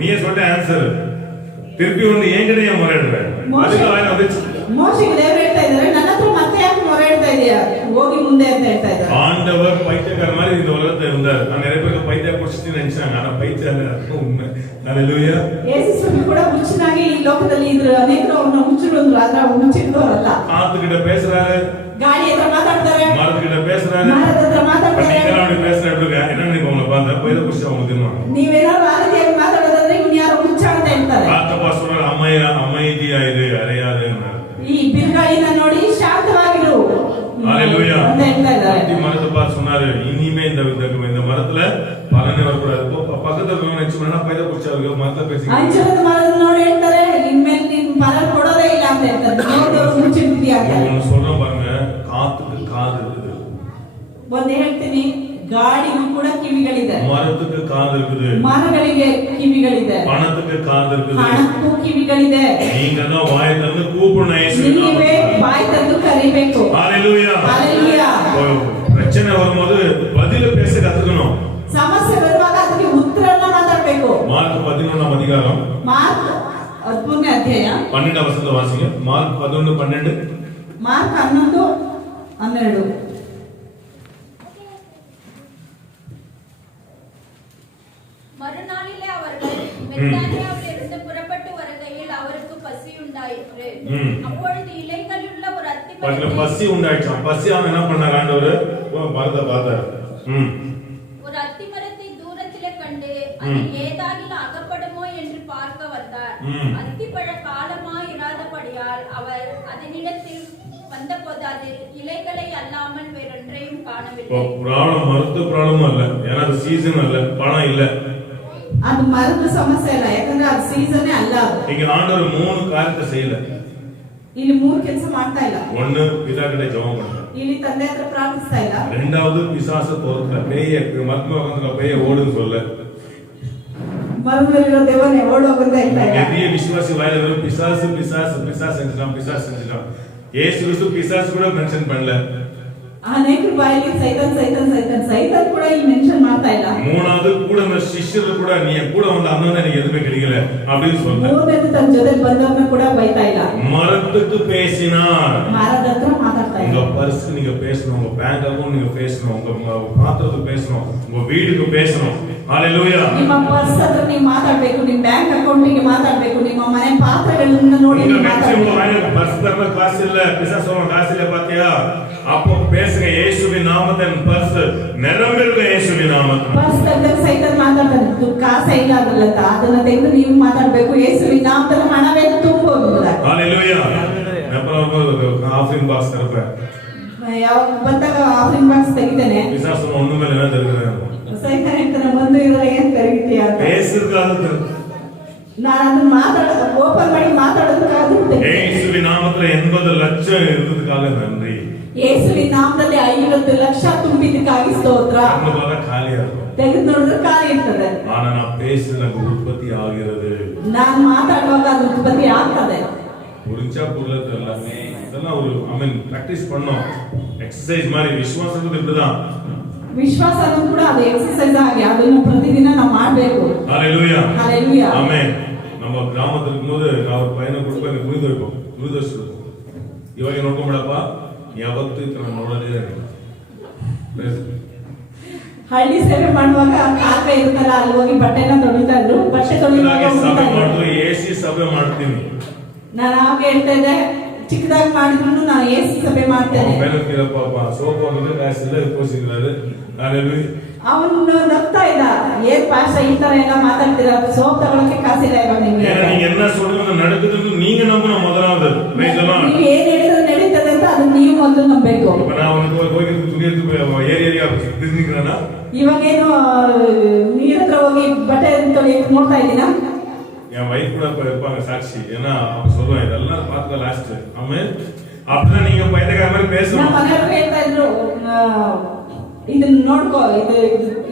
நீயே சொல்ற ஆன்சர். திருப்பி ஒன்று என்கிட்ட முறையிடுற. அதுக்கு வாயில வந்துச்சு. மோசேக்கு தேவன் ಹೇಳ್ತಾ ಇದ್ದಾರೆ, ನನ್ನ ಹತ್ರ ಮತ್ತೆ ಯಾಕೆ ಮೊರೆ ಇಡ್ತಾ ಇದೀಯಾ, ಹೋಗಿ ಮುಂದೆ ಅಂತ ಹೇಳ್ತಾ ಇದ್ದಾರೆ. ஆண்டவர் பைத்தியக்கார மாதிரி இந்த உலகத்துல இருந்தார். நான் நிறைய பேருக்கு பைத்திய குடிச்சிட்டு நினைச்சாங்க, ஆனா பைத்தியம் உண்மை. ஹalleluya. ಯೇಸು ಕೂಡ ಹುಚ್ಚನಾಗಿ ಈ ಲೋಕದಲ್ಲಿ ಇದ್ರು. ಅನೇಕರು ಅವನ್ನ ಹುಚ್ಚರು ಆದ್ರೆ ಹುಚ್ಚಿದ್ದವರಲ್ಲ. காத்துக்கிட்ட பேசுறாரு, ಗಾಡಿ ಹತ್ರ ಮಾತಾಡ್ತಾರೆ, மரத்துக்கிட்ட பேசுறாரு, ಮರದ ಹತ್ರ ಮಾತಾಡ್ತಾರೆ. நீங்க அப்படி பேசுற எப்படி என்ன நீங்க உங்களை பார்த்தா பைத்திய குடிச்சு அவங்க தின்னுவாங்க. ನೀವೇನಾದ್ರು ಆ ರೀತಿಯಾಗಿ ಮಾತಾಡೋದಾದ್ರೆ ಇವ್ನು ಯಾರು ಹುಚ್ಚ ಅಂತ ಹೇಳ್ತಾರೆ. காத்தப்பா சொல்ற அமைதியா இது அறையாதுன்னு. ಈ ಬಿರುಗಾಳಿನ ನೋಡಿ ಶಾಂತವಾಗಿರು ஹalleluya. ಅಂತ ಹೇಳ್ತಾ ಇದ್ದಾರೆ. மரத்தை பார்த்து சொன்னாரு, இனிமே இந்த மரத்துல பலனே வரக்கூடாது. பக்கத்துல இருக்கவங்க நினைச்சுனா பைத்திய குடிச்சவங்க மரத்தை பேசி ಅಂಜರದ ಮರದ ನೋಡಿ ಹೇಳ್ತಾರೆ, ಇನ್ಮೇಲೆ ನಿನ್ ಫಲ ಕೊಡೋದೇ ಇಲ್ಲ ಅಂತ ಹೇಳ್ತಾರೆ. ನೋಡಿದವರು ಮುಚ್ಚಿಡ್ತೀಯಾ ಅಂತ. ஒன்னு சொல்றேன் பாருங்க, காத்துக்கு காது இருக்குது. ಒಂದ್ ಹೇಳ್ತೀನಿ, ಗಾಡಿಗೂ ಕೂಡ ಕಿವಿಗಳಿದೆ. மரத்துக்கு காது இருக்குது. ಮರಗಳಿಗೆ ಕಿವಿಗಳಿದೆ. பணத்துக்கு காது இருக்குது. ಹಣಕ್ಕೂ ಕಿವಿಗಳಿದೆ. நீங்க தான் வாய் திறந்து கூப்பிடணும் இயேசுவின் ನೀವೇ நாமத்தில். ಬಾಯಿ ತೆರೆದು ಕರಿಬೇಕು. ஹalleluya. ஹalleluya. பிரச்சனை வரும்போது பதில பேச கத்துக்கணும். ಸಮಸ್ಯೆ ಬರುವಾಗ ಅದಕ್ಕೆ ಉತ್ತರನ ಮಾತಾಡಬೇಕು. மார்க் 11ஆம் அதிகாரம் ಮಾರ್ಕ್ 13ನೇ ಅಧ್ಯಾಯ 12 வசனத்தை வாசிங்க. மார்க் 11:12. ಮಾರ್ಕ್ 11:12. மறுநாளிலே அவர்கள் பெத்தானியாவில் இருந்து புறப்பட்டு வருகையில் அவருக்கு பசி உண்டாயிற்று. அப்பொழுது இலைகளுள்ள ஒரு அத்திமரத்தை பசி உண்டாயிடுச்சாம். பசி அவன் என்ன பண்ணாங்க, ஆண்டவர் மரத்தை பார்த்தாரு. ஒரு அத்திமரத்தை தூரத்திலே கண்டு அதில் ஏதாகிலும் அகப்படுமோ என்று பார்க்க வந்தார். அத்திப்பழ காலமாய் இராதபடியால் அவர் அதனிடத்தில் வந்தபோது அதில் இலைகளை அல்லாமல் வேறொன்றையும் காணவில்லை. ப்ராப்ளம் மருத்துவ ப்ராப்ளம் அல்ல, ஏன்னா அது சீசன் அல்ல, பணம் இல்ல. ಅದು ಮರದ ಸಮಸ್ಯೆ ಅಲ್ಲ, ಯಾಕಂದ್ರೆ ಅದು ಸೀಸನ್ ಅಲ್ಲ. இங்க ஆண்டவர் 3 காரியத்தை செய்யல. ಇಲ್ಲಿ 3 ಕೆಲಸ ಮಾಡ್ತಾ ಇಲ್ಲ. ஒன்னு, பிதா கிட்ட ஜெபம் பண்ணல. ಇಲ್ಲಿ ತಂದೆ ಹತ್ರ ಪ್ರಾರ್ಥಿಸ್ತಾ ಇಲ್ಲ. ரெண்டாவது, பிசாசு துரத்தல. பேய மரத்துல உட்கார்ந்து பேய ஓடுன்னு சொல்ல. ಮರದಲ್ಲಿರೋ ದೇವನೇ ಓಡೋಗಂತ ಹೇಳ್ತಾ ಇಲ್ಲ. நிறைய விசுவாசி வாயில வெறும் பிசாசு பிசாசு பிசாசு செஞ்சிட்டான், பிசாசு செஞ்சிட்டான். இயேசு கிறிஸ்து பிசாசு கூட மென்ஷன் பண்ணல. ಅನೇಕರ ಬಾಯಲ್ಲಿ ಸೈತಾನ್ ಸೈತಾನ್ ಸೈತಾನ್ ಸೈತಾನ್ ಕೂಡ ಇಲ್ಲಿ ಮೆನ್ಷನ್ ಮಾಡ್ತಾ ಇಲ್ಲ. மூணாவது, கூட ನಮ್ಮ ಶಿಷ್ಯರು ಕೂಡ ನೀ ಕೂಡ ಒಂದು ಅಣ್ಣನ ನನಗೆ ಎದುರು கிடைக்கல அப்படின்னு சொல்றாங்க. ಮೂರನೇದು ತನ್ನ ಜೊತೆ ಬಂದವನ ಕೂಡ ಬೈತಾ ಇಲ್ಲ. மரத்துக்கு பேசினார். ಮರದ ಹತ್ರ ಮಾತಾಡ್ತಾ ಇಲ್ಲ. உங்க பர்ஸ்க்கு நீங்க பேசணும், உங்க பேங்க் அக்கவுண்ட் நீங்க பேசணும், உங்க பாத்திரத்துக்கு பேசணும், உங்க வீட்டுக்கு பேசணும். ஹalleluya. ನಿಮ್ಮ ಪರ್ಸ್ ಹತ್ರ ನೀವು ಮಾತಾಡಬೇಕು, ನಿಮ್ಮ ಬ್ಯಾಂಕ್ ಅಕೌಂಟಿಗೆ ಮಾತಾಡಬೇಕು, ನಿಮ್ಮ ಮನೆ ಪಾತ್ರಗಳನ್ನ ನೋಡಿ ಮಾತಾಡಬೇಕು. பர்ஸ் தரல காசு இல்ல, பிசாசு சொல்ற காசு இல்ல பாத்தியா, அப்போ பேசுங்க இயேசுவின் நாமத்தில் பர்ஸ் நிரம்பிருங்க இயேசுவின் நாமத்தில். ಪರ್ಸ್ ತೆಗೆದಾಗ ಸೈತಾನ್ ಮಾತಾಡ್ತಾನೆ, ಕಾಸ ಇಲ್ಲ ಅದಲ್ಲಂತ, ಅದನ್ನ ತೆಗೆದು ನೀವು ಮಾತಾಡಬೇಕು, ಯೇಸುವಿನ ನಾಮದಲ್ಲಿ ಹಣವೇ ತುಂಬೋದಿಲ್ಲ. ஹalleluya. அப்புறம் ஆஃபரிங் பாக்ஸ் தரப்ப ಯಾವಾಗ ಬಂದಾಗ ಆಫರಿಂಗ್ ಬಾಕ್ಸ್ ತೆಗಿತಾನೆ, பிசாசு ஒண்ணுமே இல்ல தெரியுது. ಸೈತಾನ್ ಹೇಳ್ತಾನೆ, ಒಂದು ಇದ್ರಲ್ಲಿ ಏನ್ ತೆಗಿತೀಯ ಅಂತ. பேசுறதுக்காக ನಾನು ಅದನ್ನ ಓಪನ್ ಮಾಡಿ ಮಾತಾಡೋದಕ್ಕಾಗುತ್ತೆ. இயேசுவின் நாமத்துல 80 லட்சம் இருந்ததுக்காக நன்றி. ಯೇಸುವಿನ ನಾಮದಲ್ಲಿ 50 ಲಕ್ಷ ತುಂಬಿದ್ದಕ್ಕಾಗಿ ಸ್ತೋತ್ರ. ಖಾಲಿயா இருக்கும். ತೆಗೆದು ನೋಡಿದ್ರೆ ಖಾಲಿ ಇರ್ತದೆ. ஆனா நான் பேசுறது எனக்கு உற்பத்தி ஆகிறது. ನಾನು ಮಾತಾಡುವಾಗ ಅದು ಉತ್ಪತ್ತಿ ಆಗ್ತದೆ. புரிஞ்சா புரியல எல்லாமே இதெல்லாம் ஒரு பிராக்டிஸ் பண்ணோம். எக்ஸசைஸ் மாதிரி விசுவாசம் இப்படிதான். ವಿಶ್ವಾಸನೂ ಕೂಡ ಅದು ಎಕ್ಸರ್ಸೈಸ್ ಆಗಿ ಅದನ್ನು ಪ್ರತಿದಿನ ನಾವು ಮಾಡಬೇಕು. ஹalleluya. ஹalleluya. ஆமென். நம்ம கிராமத்துல இருக்கும்போது நான் ஒரு பையனை கொடுப்பேன், எனக்கு குருது வைப்போம், குருது வச்சிருப்போம். ಇವಾಗ ನೋಡ್ಕೊಂಬಿಡಪ್ಪ, ಯಾವತ್ತೂ ಈ ತರ ನೋಡೋದೇ ಹಳ್ಳಿ ಸೇವೆ ಮಾಡುವಾಗ ಕಾಲುವೆ ಇರುತ್ತಲ್ಲ, ಅಲ್ಲಿ ಹೋಗಿ ಬಟ್ಟೆನ ತೊಳಿತಾ ಇದ್ರು. ಬಟ್ಟೆ ತೊಳಿಯುವಾಗ ಎಸಿ ಸಭೆ ಮಾಡ್ತೀನಿ. ನಾನು ಆಗ ಹೇಳ್ತಾ ಇದ್ದೆ, ಚಿಕ್ಕದಾಗಿ ಮಾಡಿದ್ರು ನಾನು ಎಸಿ ಸಭೆ ಮಾಡ್ತೇನೆ. ಸೋಪ್ ಹೋಗಿದ್ರೆ ಕಾಸಿಲ್ಲ ಕೋಸಿದ್ದಾರೆ. ಅವನು ನಗ್ತಾ ಇದ್ದ, ಏನ್ ಪಾಶ ಈ ತರ ಎಲ್ಲ ಮಾತಾಡ್ತೀರ, ಸೋಪ್ ತಗೊಳಕ್ಕೆ ಕಾಸಿಲ್ಲ ಇವಾಗ ನಿಮ್ಗೆ. நீங்க என்ன சொல்றது நடக்குதுன்னு நீங்க நம்பணும் முதலாவது. ನೀವು ಏನ್ ಹೇಳಿದ್ರೆ ನಡೀತದೆ ಅಂತ ಅದನ್ನ ನೀವು ಮೊದಲು ನಂಬಬೇಕು. இப்ப நான் உனக்கு போய் துணி எடுத்து ஏரியா ತಿರ್ನಿಕ್ರಾನಾ ಇವಾಗೇನು ನೀರ ಹತ್ರ ಹೋಗಿ ಬಟ್ಟೆ ತೊಳೆಯಕ್ಕೆ ನೋಡ್ತಾ ಇದ್ದೀನಾ? என் வைஃப் கூட இருப்பாங்க சாட்சி. ஏன்னா அவங்க சொல்லுவாங்க இதெல்லாம் பார்த்துக்க லாஸ்ட். ஆமென். அப்படிதான் நீங்க பைத்தியக்கார மாதிரி ನಮ್ಮ பேசணும். ಮನೆಯವರು ಹೇಳ್ತಾ ಇದ್ರು ಇದನ್ನ ನೋಡ್ಕೋ, ಇದು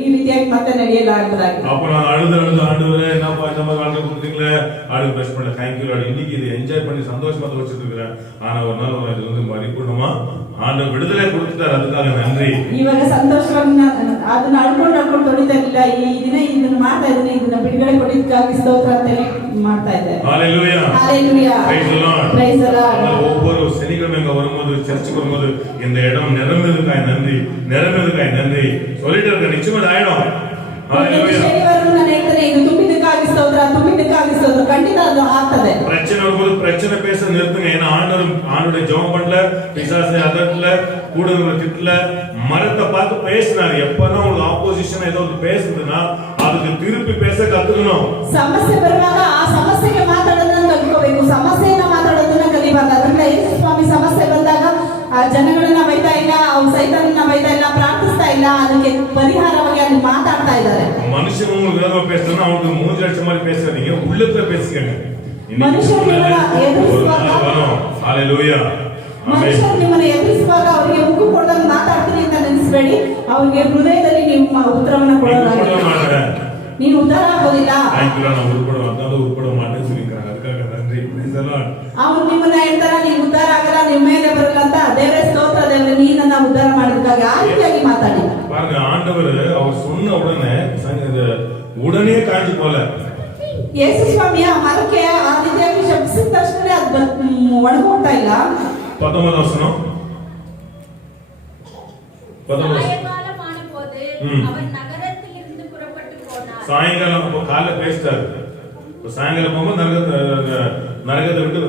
ಈ ರೀತಿಯಾಗಿ ಮತ್ತೆ ನಡೆಯಲ್ಲ ಆಗ್ತದಾಗಿ. அப்ப நான் அழுது ஆண்டவரே என்னப்பா இந்த மாதிரி வாழ்க்கை கொடுத்தீங்களே ஆடு பெஸ்ட் பண்ண தேங்க்யூ லார்ட். இன்னைக்கு இதை என்ஜாய் பண்ணி சந்தோஷமா வச்சுட்டு இருக்கிறேன். ஆனா ஒரு நாள் இது வந்து பரிபூர்ணமா ஆண்டவர் விடுதலை கொடுத்துட்டார், அதுக்காக நன்றி. ಇವಾಗ ಸಂತೋಷವನ್ನ ಅದನ್ನ ಅಳ್ಕೊಂಡು ತೊಳಿತಾ ಇಲ್ಲ. ಈ ದಿನ ಇದನ್ನ ಮಾಡ್ತಾ ಇದ್ದೀನಿ, ಇದನ್ನ ಬಿಡುಗಡೆ ಕೊಟ್ಟಿದ್ದಕ್ಕಾಗಿ ಸ್ತೋತ್ರ ಅಂತ ಹೇಳಿ ಮಾಡ್ತಾ ಇದ್ದಾರೆ. ஹalleluya ஹalleluya praise the lord praise the lord. ஒவ்வொரு சனிக்கிழமை இங்க வரும்போது சர்ச்சுக்கு வரும்போது இந்த இடம் நிரம்பியதுக்காய் நன்றி, நிரம்பியதுக்காய் நன்றி சொல்லிட்டு இருக்க. நிச்சயமா ஆயிடும். ஹalleluya ಶನಿವಾರ ನಾನು ಹೇಳ್ತೇನೆ, ಇದು ತುಂಬಿದ್ದಕ್ಕಾಗಿ ಸ್ತೋತ್ರ, ತುಂಬಿದ್ದಕ್ಕಾಗಿ ಸ್ತೋತ್ರ. ಖಂಡಿತ ಅದು ಆಗ್ತದೆ. பிரச்சனை வரும்போது பிரச்சனை பேச நிறுத்துங்க. ஏன்னா ஆண்டவருடைய ஜெபம் பண்ணல, பிசாசை அதட்டல, கூட திட்டல, மரத்தை பார்த்து பேசினாரு. எப்பதான் உங்களுக்கு ஆப்போசிஷன் ஏதோ பேசுதுன்னா அதுக்கு திருப்பி பேச கத்துக்கணும். ಸಮಸ್ಯೆ ಬರುವಾಗ ಆ ಸಮಸ್ಯೆಗೆ ಮಾತಾಡೋದನ್ನ ಕಲ್ತ್ಕೋಬೇಕು. ಸಮಸ್ಯೆಯನ್ನ ಮಾತಾಡೋದನ್ನ ಕಲಿಬಾರ್ದು. ಅದರಿಂದ ಯೇಸು ಸ್ವಾಮಿ ಸಮಸ್ಯೆ ಬಂದಾಗ ಆ ಜನಗಳನ್ನ ಬೈತಾ ಇಲ್ಲ, ಅವ್ರು ಸೈತಾನನ್ನ ಬೈತಾ ಇಲ್ಲ, ಪ್ರಾರ್ಥಿಸ್ತಾ ಇಲ್ಲ, ಅದಕ್ಕೆ ಪರಿಹಾರವಾಗಿ ಅಲ್ಲಿ ಮಾತಾಡ್ತಾ ಇದ್ದಾರೆ. மனுஷன் உங்களுக்கு விரோதமா பேசுறதுன்னா அவனுக்கு மூஞ்சி அடிச்ச மாதிரி பேசாதீங்க, உள்ளத்துல பேசுங்க. ಮನುಷ್ಯರು ஹalleluya ಮನುಷ್ಯರು ನಿಮ್ಮನ್ನು ಎದುರಿಸುವಾಗ ಅವರಿಗೆ ಮುಖ ಕೊಡದಂಗೆ ಮಾತಾಡ್ತೀನಿ ಅಂತ ನೆನೆಸಬೇಡಿ. ಅವರಿಗೆ ಹೃದಯದಲ್ಲಿ ನಿಮ್ಮ ಉತ್ತರವನ್ನ ಕೊಡೋದಾಗಿದೆ. ನೀನು ಉದ್ಧಾರ ಆಗೋದಿಲ್ಲ. ಅವನು ನಿಮ್ಮನ್ನ ಹೇಳ್ತಾರ, ನೀನು ಉದ್ಧಾರ ಆಗಲ್ಲ, ನಿಮ್ಮ ಮೇಲೆ ಬರಲ್ಲ ಅಂತ. ದೇವರೇ ಸ್ತೋತ್ರ, ದೇವರೇ ನೀ ನನ್ನ ಉದ್ಧಾರ ಮಾಡಿದಕ್ಕಾಗಿ ಆ ರೀತಿಯಾಗಿ ಮಾತಾಡಿ. பாருங்க, ஆண்டவர் அவர் சொன்ன உடனே காஞ்சி போல. ಯೇಸು ಸ್ವಾಮಿಯ ಮರಕ್ಕೆ ಆ ರೀತಿಯಾಗಿ ಶಪಿಸಿದ ತಕ್ಷಣ ಅದು ಒಣಗೋಗ್ತಾ ಇಲ್ಲ. 19 வசனம். சாயங்காலமான போது அவர் நகரத்திலிருந்து புறப்பட்டு போனார். சாயங்காலம் காலைல பேசிட்டாரு. சாயங்காலம் போகும்போது நரகத்தை விட்டு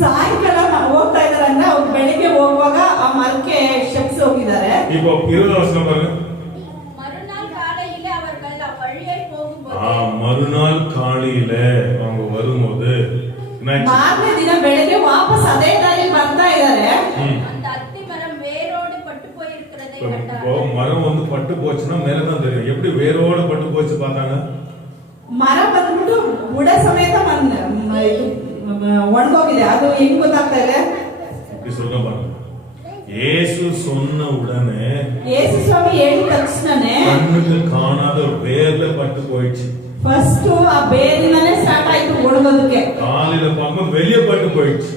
ಸಾಯಂಕಾಲ ಹೋಗ್ತಾ ಇದಾರೆ. ಅವ್ರು ಬೆಳಿಗ್ಗೆ ಹೋಗುವಾಗ ಆ ಮರಕ್ಕೆ ಶಪಿಸಿ ಹೋಗಿದ್ದಾರೆ. இப்போ 20 வசனம் பாருங்க. மறுநாள் காலையில அவர்கள் வழியை போகும்போது மறுநாள் காலையில அவங்க வரும்போது ಮಾರನೇ ದಿನ ಬೆಳಿಗ್ಗೆ ವಾಪಸ್ ಅದೇ ದಾರಿ ಬರ್ತಾ ಇದ್ದಾರೆ. அந்த அத்தி மரம் வேரோடு பட்டு போயிருக்கிறதை கண்டார். மரம் வந்து பட்டு போச்சுன்னா மேலதான் தெரியும். எப்படி வேரோடு பட்டு போச்சு பார்த்தாங்க. ಮರ ಬಂದ್ಬಿಟ್ಟು ಬುಡ ಸಮೇತ ಒಣಗೋಗಿದೆ. ಅದು ಹೆಂಗ್ ಗೊತ್ತಾಗ್ತಾ ಇದೆ? இப்படி சொல்ல பாருங்க. இயேசு சொன்ன உடனே, ಯೇಸು ಸ್ವಾಮಿ ಹೇಳಿದ ತಕ್ಷಣನೇ ಕಣ್ಣಿಗೆ ಕಾಣಾದ ಬೇರ್ಲೆ ಪಟ್ಟು போயிடுச்சு. ಫಸ್ಟ್ ಆ ಬೇರಿನಲ್ಲೇ ಸ್ಟಾರ್ಟ್ ಆಯ್ತು ಒಣಗೋದಕ್ಕೆ. காலையில பார்க்கும்போது வெளியே பட்டு போயிடுச்சு.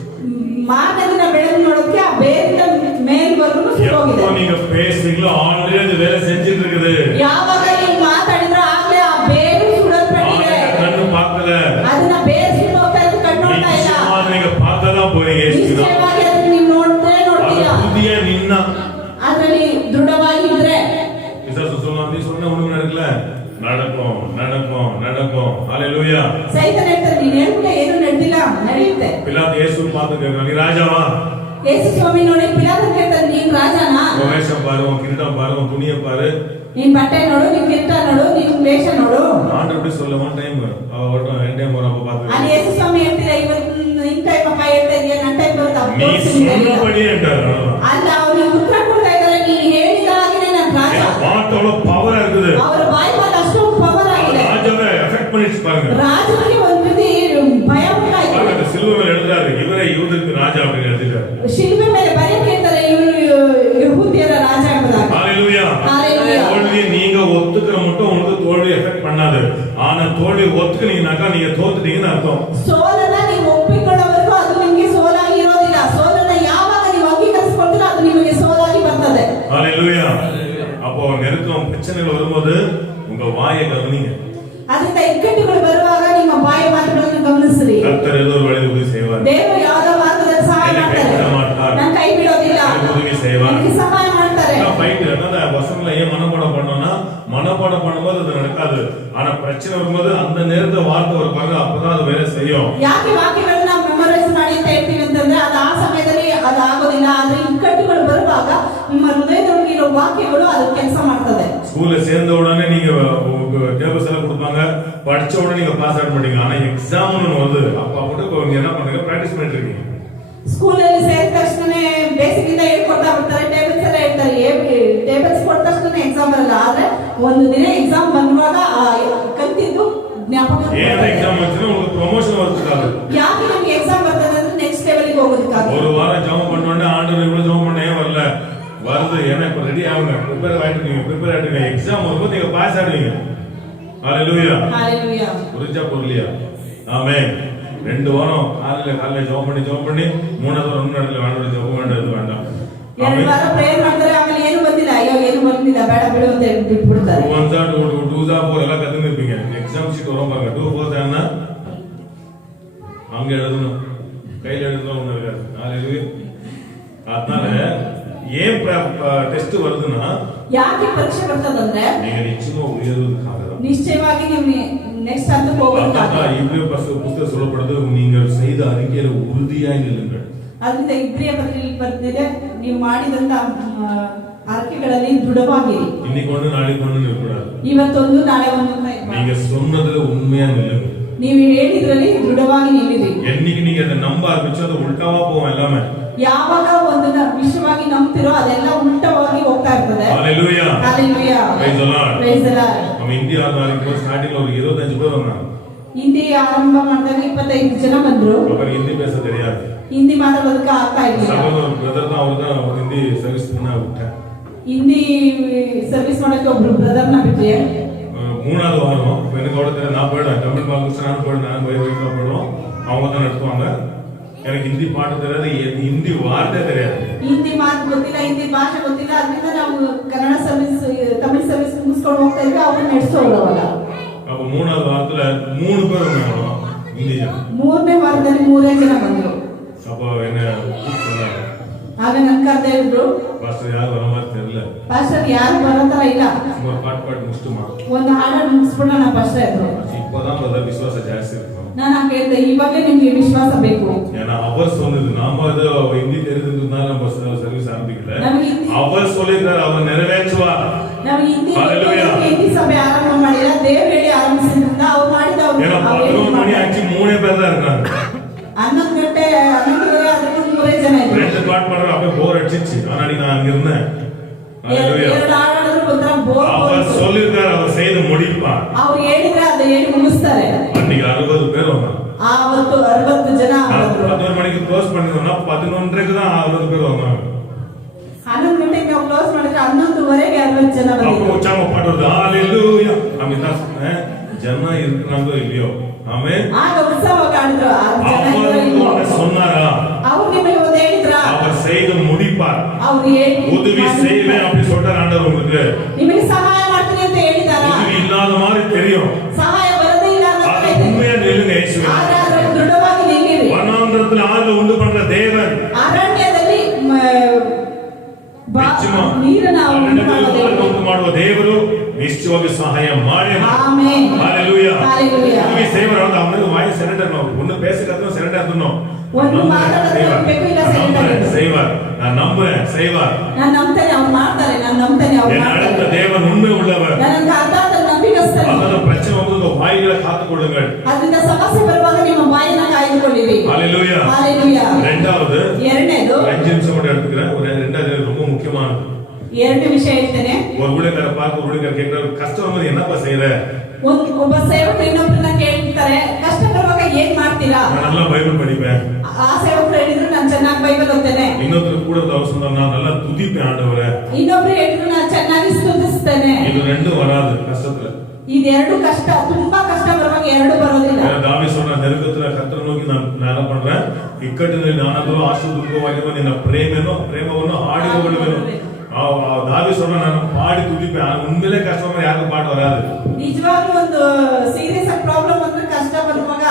ಮಾರನೇ ದಿನ ಬೆಳಗ್ಗೆ ನೋಡೋದಕ್ಕೆ ಆ ಬೇರಿನ ಮೇಲ್ವರೆಗೂ ಸುಟ್ಟೋಗಿದೆ. நீங்க பேசுறீங்களோ ஆல்ரெடி அது வேலை செஞ்சிட்டு இருக்குது. ಯಾವಾಗ ನೀವು ಮಾತಾಡಿದ್ರೆ ಆಗ್ಲೇ ಆ ಬೇರು ಸುಡಲ್ಪಟ್ಟಿದೆ. ಕಣ್ಣು பார்க்கல, ಅದನ್ನ ಬೇರು ಸುಟ್ಟೋಗ್ತಾ ಇದ್ದು ಕಣ್ಣು ನೋಡ್ತಾ ಇಲ್ಲ. நீங்க பார்க்கதான் போறீங்க. ನಿಶ್ಚಯವಾಗಿ ಅದನ್ನ ನೀವು ನೋಡ್ತೀರಾ. புதிய நின்னா ಅದರಲ್ಲಿ ದೃಢವಾಗಿದ್ರೆ பிசாசு சொல்லுவான், நீ சொன்ன ஒண்ணும் நடக்கல, நடக்கும் நடக்கும் நடக்கும். ஹalleluya. ಸೈತಾನ ಹೇಳ್ತಾನೆ, ನೀನು ಹೇಳ್ಬಿಟ್ಟೆ ಏನು ನಡೆದಿಲ್ಲ, ನಡೆಯುತ್ತೆ. பிலாத்து இயேசு பார்த்து கேக்குறான், நீ ராஜாவா? ಯೇಸು ಸ್ವಾಮಿ ನೋಡಿ ಪಿಲಾತನ ಹೇಳ್ತಾನೆ, ನೀನು ರಾಜನಾ? வேஷம் பாரு, உன் கிரீடம் பாரு, உன் துணியை பாரு, ನೀನ್ ಬಟ್ಟೆ ನೋಡು, ನೀನ್ ಕಿರೀಟ ನೋಡು, ನೀನ್ ವೇಷ ನೋಡು. ஆண்டவர் எப்படி சொல்லுவான் டைம் என் டைம் வரும் அப்ப பாத்து. ಅಲ್ಲಿ ಯೇಸು ಸ್ವಾಮಿ ಹೇಳ್ತೀರಾ, ಇವತ್ತು ನಿನ್ ಟೈಮ್ ಅಪ್ಪ ಹೇಳ್ತಾ ಇದೀಯ, ನನ್ನ ಟೈಮ್ ಬರುತ್ತೆ. நீ சொன்னபடி என்றார். ಅಲ್ಲ, ಅವ್ರು ಉತ್ತರ ಕೊಡ್ತಾ ಇದ್ದಾರೆ, ನೀನು ಹೇಳಿದ ಹಾಗೆ ನಾನು ರಾಜ. வார்த்தையோட பவர் இருக்குது. ಅವರ ಬಾಯಿ ಮಾತು ಅಷ್ಟೊಂದು ಪವರ್ ಆಗಿದೆ. ராஜாவை எஃபெக்ட் பண்ணிச்சு பாருங்க. ರಾಜನಿಗೆ ಒಂದು ರೀತಿ ಭಯ ಉಂಟಾಯ್ತು. பாருங்க, சிலுவை மேல எழுதுறாரு, இவரே யூதருக்கு ராஜா அப்படின்னு எழுதிட்டாரு. ಶಿಲ್ಬೆ ಮೇಲೆ ಬರೆಯಕ್ಕೆ ಹೇಳ್ತಾರೆ, ಇವರು ಯಹೂದ್ಯರ ರಾಜ ಎಂಬುದಾಗಿ. ஹalleluya. தோல்வியை நீங்க ஒத்துக்கிற மட்டும் உங்களுக்கு தோல்வி எஃபெக்ட் பண்ணாது. ஆனா தோல்வி ஒத்துக்கினீங்கனாக்கா நீங்க தோத்துட்டீங்கன்னு அர்த்தம். ಸೋಲನ್ನ ನೀವು ಒಪ್ಪಿಕೊಳ್ಳೋವರೆಗೂ ಅದು ನಿಮಗೆ ಸೋಲಾಗಿ ಇರೋದಿಲ್ಲ. ಸೋಲನ್ನ ಯಾವಾಗ ನೀವು ಅಂಗೀಕರಿಸಿಕೊಳ್ತೀರೋ ಅದು ನಿಮಗೆ ಸೋಲಾಗಿ ಬರ್ತದೆ. ஹalleluya. அப்போ நெருக்கம் பிரச்சனைகள் வரும்போது உங்க வாயை கவனிங்க. ಅದರಿಂದ ಇಕ್ಕಟ್ಟುಗಳು ಬರುವಾಗ ನಿಮ್ಮ ಬಾಯಿ ಮಾತುಗಳನ್ನು ಗಮನಿಸಿರಿ. கர்த்தர் ஏதோ ஒரு வழி உதவி செய்வார். ದೇವರು ಯಾವುದೋ ಮಾರ್ಗದಲ್ಲಿ ಸಹಾಯ ಮಾಡ್ತಾರೆ. ನನ್ನ ಕೈ ಬಿಡೋದಿಲ್ಲ, உதவி செய்வார். ನನಗೆ ಸಹಾಯ ಮಾಡ್ತಾರೆ. ஃபைட் அந்த வசனங்களை ஏன் மனப்பாடம் பண்ணோம்னா, மனப்பாடம் பண்ணும்போது அது நடக்காது. ஆனா பிரச்சனை வரும்போது அந்த நேரத்துல வார்த்தை ஒரு பாருங்க, அப்பதான் அது வேலை செய்யும். ಯಾಕೆ ವಾಕ್ಯಗಳನ್ನ ನಾವು ಮೆಮೊರೈಸ್ ಮಾಡಿ ಅಂತ ಹೇಳ್ತೀವಿ ಅಂತಂದ್ರೆ, ಅದು ಆ ಸಮಯದಲ್ಲಿ ಅದು ಆಗೋದಿಲ್ಲ. ಆದ್ರೆ ಇಕ್ಕಟ್ಟುಗಳು ಬರುವಾಗ ನಿಮ್ಮ ಹೃದಯದೊಳಗಿರೋ ವಾಕ್ಯಗಳು ಅದು ಕೆಲಸ ಮಾಡ್ತದೆ. ஸ்கூல்ல சேர்ந்த உடனே நீங்க டேபிள்ஸ் எல்லாம் கொடுப்பாங்க, படிச்ச உடனே நீங்க பாஸ் ஆக மாட்டீங்க. ஆனா எக்ஸாம்னு வருது, அப்ப மட்டும் நீங்க என்ன பண்றீங்க, பிராக்டிஸ் பண்ணிட்டு இருக்கீங்க. ಸ್ಕೂಲಲ್ಲಿ ಸೇರಿದ ತಕ್ಷಣ ಬೇಸಿಕ್ ಇಂದ ಹೇಳ್ಕೊಡ್ತಾ ಬರ್ತಾರೆ, ಟೇಬಲ್ಸ್ ಎಲ್ಲ ಹೇಳ್ತಾರೆ. ಟೇಬಲ್ಸ್ ಕೊಟ್ಟ ತಕ್ಷಣ ಎಕ್ಸಾಮ್ ಬರಲ್ಲ, ಆದ್ರೆ ಒಂದು ದಿನ ಎಕ್ಸಾಮ್ ಬಂದಾಗ ಕಲ್ತಿದ್ದು ಜ್ಞಾಪಕ. ஏன் எக்ஸாம் வந்துச்சுன்னா உங்களுக்கு ப்ரமோஷன் வரதுக்காக. ಯಾಕೆ ನಮಗೆ ಎಕ್ಸಾಮ್ ಬರ್ತದೆ ಅಂದ್ರೆ ನೆಕ್ಸ್ಟ್ ಲೆವೆಲ್ಗೆ ಹೋಗೋದಕ್ಕಾக. ஒரு வாரம் ஜெபம் பண்ணோம்னா ஆண்டவர் இவ்வளவு ஜெபம் பண்ண ஏன் வரல, வருது. ஏன்னா இப்ப ரெடி ஆகுங்க, ப்ரிப்பேர் ஆயிட்டுங்க. எக்ஸாம் வரும்போது நீங்க பாஸ் ஆடுவீங்க. ஹalleluya ஹalleluya. புரிஞ்சா புரியலையா? ஆமென். 2 வாரம் காலையில ஜெபம் பண்ணி மூணாவது வாரம் நடல வேண்டாம், ஜெபம் வேண்டாம். 2 ವಾರ ಪ್ರೇಯರ್ ಮಾಡ್ತಾರೆ, ಆಮೇಲೆ ಏನು ಬಂದಿಲ್ಲ, ಅಯ್ಯೋ ಏನು ಬಂದಿಲ್ಲ, ಬೇಡ ಬಿಡು ಅಂತ ಬಿಟ್ಬಿಡ್ತಾರೆ. 1 2 4 ಎಲ್ಲ கத்துக்கிருப்பீங்க. எக்ஸாம் ஷீட் வரும் பாருங்க, 2 4 தானா அங்க எழுதணும், கையில எழுதணும் ஒண்ணு இருக்காது. ஹalleluya. அதனால ஏன் டெஸ்ட் வருதுன்னா, ಯಾಕೆ ಪರೀಕ್ಷೆ ಬರ್ತದಂದ್ರೆ நீங்க நிச்சயமா உயர்வதற்காக தான். ನಿಶ್ಚಯವಾಗಿ ನೀವು ನೆಕ್ಸ್ಟ್ ಹಂತಕ್ಕೆ ಹೋಗೋದಕ್ಕಾக. இப்ரேய புத்தகம் சொல்லப்படுது, நீங்கள் செய்த அறிக்கையில உறுதியாய் நில்லுங்கள். ಅದರಿಂದ ಇಬ್ರಿಯ ಪತ್ರಿಕೆಯಲ್ಲಿ ಬರ್ತಿದೆ, ನೀವು ಮಾಡಿದಂತ ಅರಿಕೆಗಳಲ್ಲಿ ದೃಢವಾಗಿರಿ. இன்னைக்கு ஒண்ணு நாளைக்கு ஒண்ணு இருக்கக்கூடாது. ಇವತ್ತೊಂದು ನಾಳೆ ಒಂದು ಅಂತ ಇರ್ಬಾರ್ದು. நீங்க சொன்னதுல உண்மையா நில்லுங்க. ನೀವು ಹೇಳಿದ್ರಲ್ಲಿ ದೃಢವಾಗಿ ನಿಲ್ಲಿರಿ. என்னைக்கு நீங்க அதை நம்ப ஆரம்பிச்சோ அது உல்டாவா போகும் எல்லாமே. ಯಾವಾಗ ಒಂದನ್ನ ವಿಶ್ವವಾಗಿ ನಂಬ್ತಿರೋ ಅದೆಲ್ಲ ಉಲ್ಟವಾಗಿ ಹೋಗ್ತಾ ಇರ್ತದೆ. ஹalleluya ஹalleluya. praise the lord. praise the lord. நம்ம இந்தியா நாளைக்கு ஸ்டார்டிங்ல ஒரு 25 பேர் வந்தாங்க. ಹಿಂದಿ ಆರಂಭ ಮಾಡಿದಾಗ 25 ಜನ ಬಂದ್ರು. அவருக்கு ஹிந்தி பேச தெரியாது, ಹಿಂದಿ ಮಾತಾಡೋದಕ್ಕೆ ಆಗ್ತಾ ಇರ್ಲಿಲ್ಲ. சகோதரர் பிரதர் தான், அவர் தான் ஹிந்தி சர்வீஸ் பண்ண விட்டேன். ಹಿಂದಿ ಸರ್ವಿಸ್ ಮಾಡಕ್ಕೆ ಒಬ್ರು ಬ್ರದರ್ನ ಬಿಟ್ರೆ 3வது வாரம் எனக்கு அவ்வளவு தெரியாது, நான் போயிடுவேன். தமிழ் பாலிச்சு நானும் போயிடுவேன், நான் வைஃபா போயிடுவோம், அவங்க தான் நடத்துவாங்க. எனக்கு ஹிந்தி பாட்டு தெரியாது, ஹிந்தி வார்த்தை தெரியாது. ಹಿಂದಿ ಮಾತು ಗೊತ್ತಿಲ್ಲ, ಹಿಂದಿ ಭಾಷೆ ಗೊತ್ತಿಲ್ಲ. ಅದರಿಂದ ನಾವು ಕನ್ನಡ ಸರ್ವಿಸ್, ತಮಿಳ್ ಸರ್ವಿಸ್ ಮುಗಿಸ್ಕೊಂಡು ಹೋಗ್ತಾ ಇದ್ವಿ, ಅವ್ರು ನಡೆಸೋರು ಅವಾಗ. அப்ப 3வது வாரத்துல 3 பேர் வந்தாங்க ஹிந்தி ஜன. 3ನೇ ವಾರದಲ್ಲಿ 3 ಜನ ಬಂದ್ರು. அப்ப என்ன சொன்னாங்க, ಆಗ ನನ್ ಕರ್ದ ಹೇಳಿದ್ರು, பாஸ்டர் யாரும் வர மாதிரி தெரியல, ಪಾಸ್ಟರ್ ಯಾರು ಬರೋ ತರ ಇಲ್ಲ, சும்மா பாட்டு முடிச்சுட்டுமா, ಒಂದು ಹಾಡು ಮುಗಿಸ್ಬಿಡೋಣ ಪಾಸ್ಟರ್ ಅಂದ್ರು. இப்பதான் பிரதர் விசுவாசம் ஜாஸ்தி இருக்கும். ನಾನು ಕೇಳಿದೆ, ಇವಾಗಲೇ ನಿಮ್ಗೆ ವಿಶ್ವಾಸ ಬೇಕು. ஏன்னா அவர் சொன்னது, நாம அது ஹிந்தி தெரிஞ்சதுனால நம்ம சர்வீஸ் ஆரம்பிக்கல. அவர் சொல்லிருக்காரு, அவர் நிறைவேற்றுவார். ನಾವು ಹಿಂದಿ ಸಭೆ ಆರಂಭ ಮಾಡಿಲ್ಲ, ದೇವ್ರು ಹೇಳಿ ಆರಂಭಿಸಿದ್ರಿಂದ ಅವ್ರು ಮಾಡಿದ. ஏன்னா 11 மணி ஆச்சு, 3 பேர் தான் இருக்காங்க. 11 ಗಂಟೆ 11:30 ಅದಕ್ಕೆ 3 ಜನ ಇದ್ರು. 2 பாட்டு பாடுற அப்படியே போர் அடிச்சிச்சு. ஆனா நான் அங்க இருந்தேன். ಎರಡು ಹಾಡಾದ್ರು ಒಂಥರ ಬೋರ್. அவர் சொல்லிருக்காரு, அவர் செய்து முடிப்பார். ಅವ್ರು ಹೇಳಿದ್ರೆ ಅದು ಹೇಳಿ ಮುಗಿಸ್ತಾರೆ. அன்னைக்கு 60 பேர் வந்தாங்க. ಆವತ್ತು 60 ಜನ ಬಂದ್ರು. 11 மணிக்கு க்ளோஸ் பண்ணிருந்தோம்னா 11:30க்கு தான் 60 பேர் வந்தாங்க. 11 ಗಂಟೆಗೆ ನಾವು ಕ್ಲೋಸ್ ಮಾಡಿದ್ರೆ 11:30ಗೆ 60 ಜನ அப்போ ಬಂದ್ರು. உச்சாம பாட்டு வருது, ஹalleluya. அப்படின்னு தான் சொன்னேன். ஜனம் இருக்கிறாங்களோ இல்லையோ, ஆமென். ಆಗ ಉತ್ಸವವಾಗಿ ಆಡಿದ್ರು. அவர் சொன்னாரா, ಅವ್ರು ನಿಮಗೆ ಒಂದು ಹೇಳಿದ್ರ, அவர் செய்து முடிப்பார். ಅವ್ರು ಹೇಳಿ உதவி செய்வேன் அப்படி சொல்றாரு ஆண்டவர். உங்களுக்கு ನಿಮಗೆ ಸಹಾಯ ಮಾಡ್ತೀನಿ ಅಂತ ಹೇಳಿದಾರ. உதவி இல்லாத மாதிரி தெரியும், ಸಹಾಯ ಬರದೇ ಇಲ್ಲ ಅಂತ அது உண்மையா நில்லுங்க. இயேசுவே ಆದ್ರೆ ದೃಢವಾಗಿ ನಿಲ್ಲಿರಿ. வனாந்தரத்துல ஆறு உண்டு பண்ற தேவன், ಅರಣ್ಯದಲ್ಲಿ ನೀರನ್ನ ಉಂಟು ಮಾಡುವ ದೇವರು ನಿಶ್ಚಯವಾಗಿ ಸಹಾಯ ಮಾಡಿ. ಆಮೆನ್. ஹalleluya. ஹalleluya. உதவி செய்வார். அவனுக்கு வாய் செரண்டர் பண்ணணும். ஒண்ணு பேச கத்தணும், செரண்டர் பண்ணணும். ಒಂದು ಮಾತಾಡಬೇಕು, ಇಲ್ಲ ಸೆರೆಂಡರ್ செய்வார். நான் நம்புறேன், செய்வார். ನಾನು ನಂಬ್ತೇನೆ, ಅವ್ರು ಮಾಡ್ತಾರೆ. ನಾನು ನಂಬ್ತೇನೆ, ಅವ್ರು என் அடுத்த ಮಾಡ್ತಾರೆ. தேவன் உண்மை உள்ளவர். ನನಗೆ ಅರ್ಥಾತ್ ನಂಬಿಕಸ್ತರು. அதனால பிரச்சனை வந்து வாய்களை காத்துக் கொள்ளுங்கள். ಅದರಿಂದ ಸಮಸ್ಯೆ ಬರುವಾಗ ನಿಮ್ಮ ಬಾಯಿನ ಕಾಯ್ದುಕೊಳ್ಳಿರಿ. ஹalleluya. ஹalleluya. இரண்டாவது, ಎರಡನೇದು, 5 நிமிஷம் மட்டும் எடுத்துக்கிறேன். ஒரு ரெண்டாவது ரொம்ப முக்கியமானது. 2 ವಿಷಯ ಹೇಳ್ತೇನೆ. ஒரு ஊழியக்கார பார்த்து ஒரு ஊழியக்கார கேட்கிறாரு, கஷ்டம் வந்து என்னப்பா செய்யற? ಒಬ್ಬ ಸೇವಕರು ಇನ್ನೊಬ್ಬರನ್ನ ಕೇಳ್ತಾರೆ, ಕಷ್ಟ ಬರುವಾಗ ಏನ್ ಮಾಡ್ತೀರಾ? நான் நல்லா பைபிள் படிப்பேன். ಆ ಸೇವಕರು ಹೇಳಿದ್ರು, ನಾನು ಚೆನ್ನಾಗಿ ಬೈಬಲ್ ಓದ್ತೇನೆ. இன்னொருத்தர் கூட அவசரம் தான், நான் நல்லா துதிப்பேன் ஆண்டவரே. ಇನ್ನೊಬ್ರು ಹೇಳಿದ್ರು, ನಾನು ಚೆನ್ನಾಗಿ ಸ್ತುತಿಸ್ತೇನೆ. இது ரெண்டும் வராது கஷ்டத்துல. ಇದೆರಡು ಕಷ್ಟ, ತುಂಬಾ ಕಷ್ಟ ಬರುವಾಗ ಎರಡು ಬರೋದಿಲ್ಲ. தாவீது சொல்ற, நெருக்கத்துல கர்த்தரை நோக்கி நான் என்ன பண்றேன், இக்கட்டிನಲ್ಲಿ ನಾನಾದರೂ ಆಶೀರ್ವಾದವಾಗಿರುವ ನಿನ್ನ ಪ್ರೇಮವನ್ನು ಹಾಡಿಕೊಳ್ಳುವೆನು. தாவீது சொல்ற, நான் பாடி துதிப்பேன். உண்மையிலே கஷ்டமா யாருக்கு பாட்டு வராது. ನಿಜವಾಗ್ಲೂ ಒಂದು ಸೀರಿಯಸ್ ಆಗಿ ಪ್ರಾಬ್ಲಮ್ ಅಂದ್ರೆ ಕಷ್ಟ ಬರುವಾಗ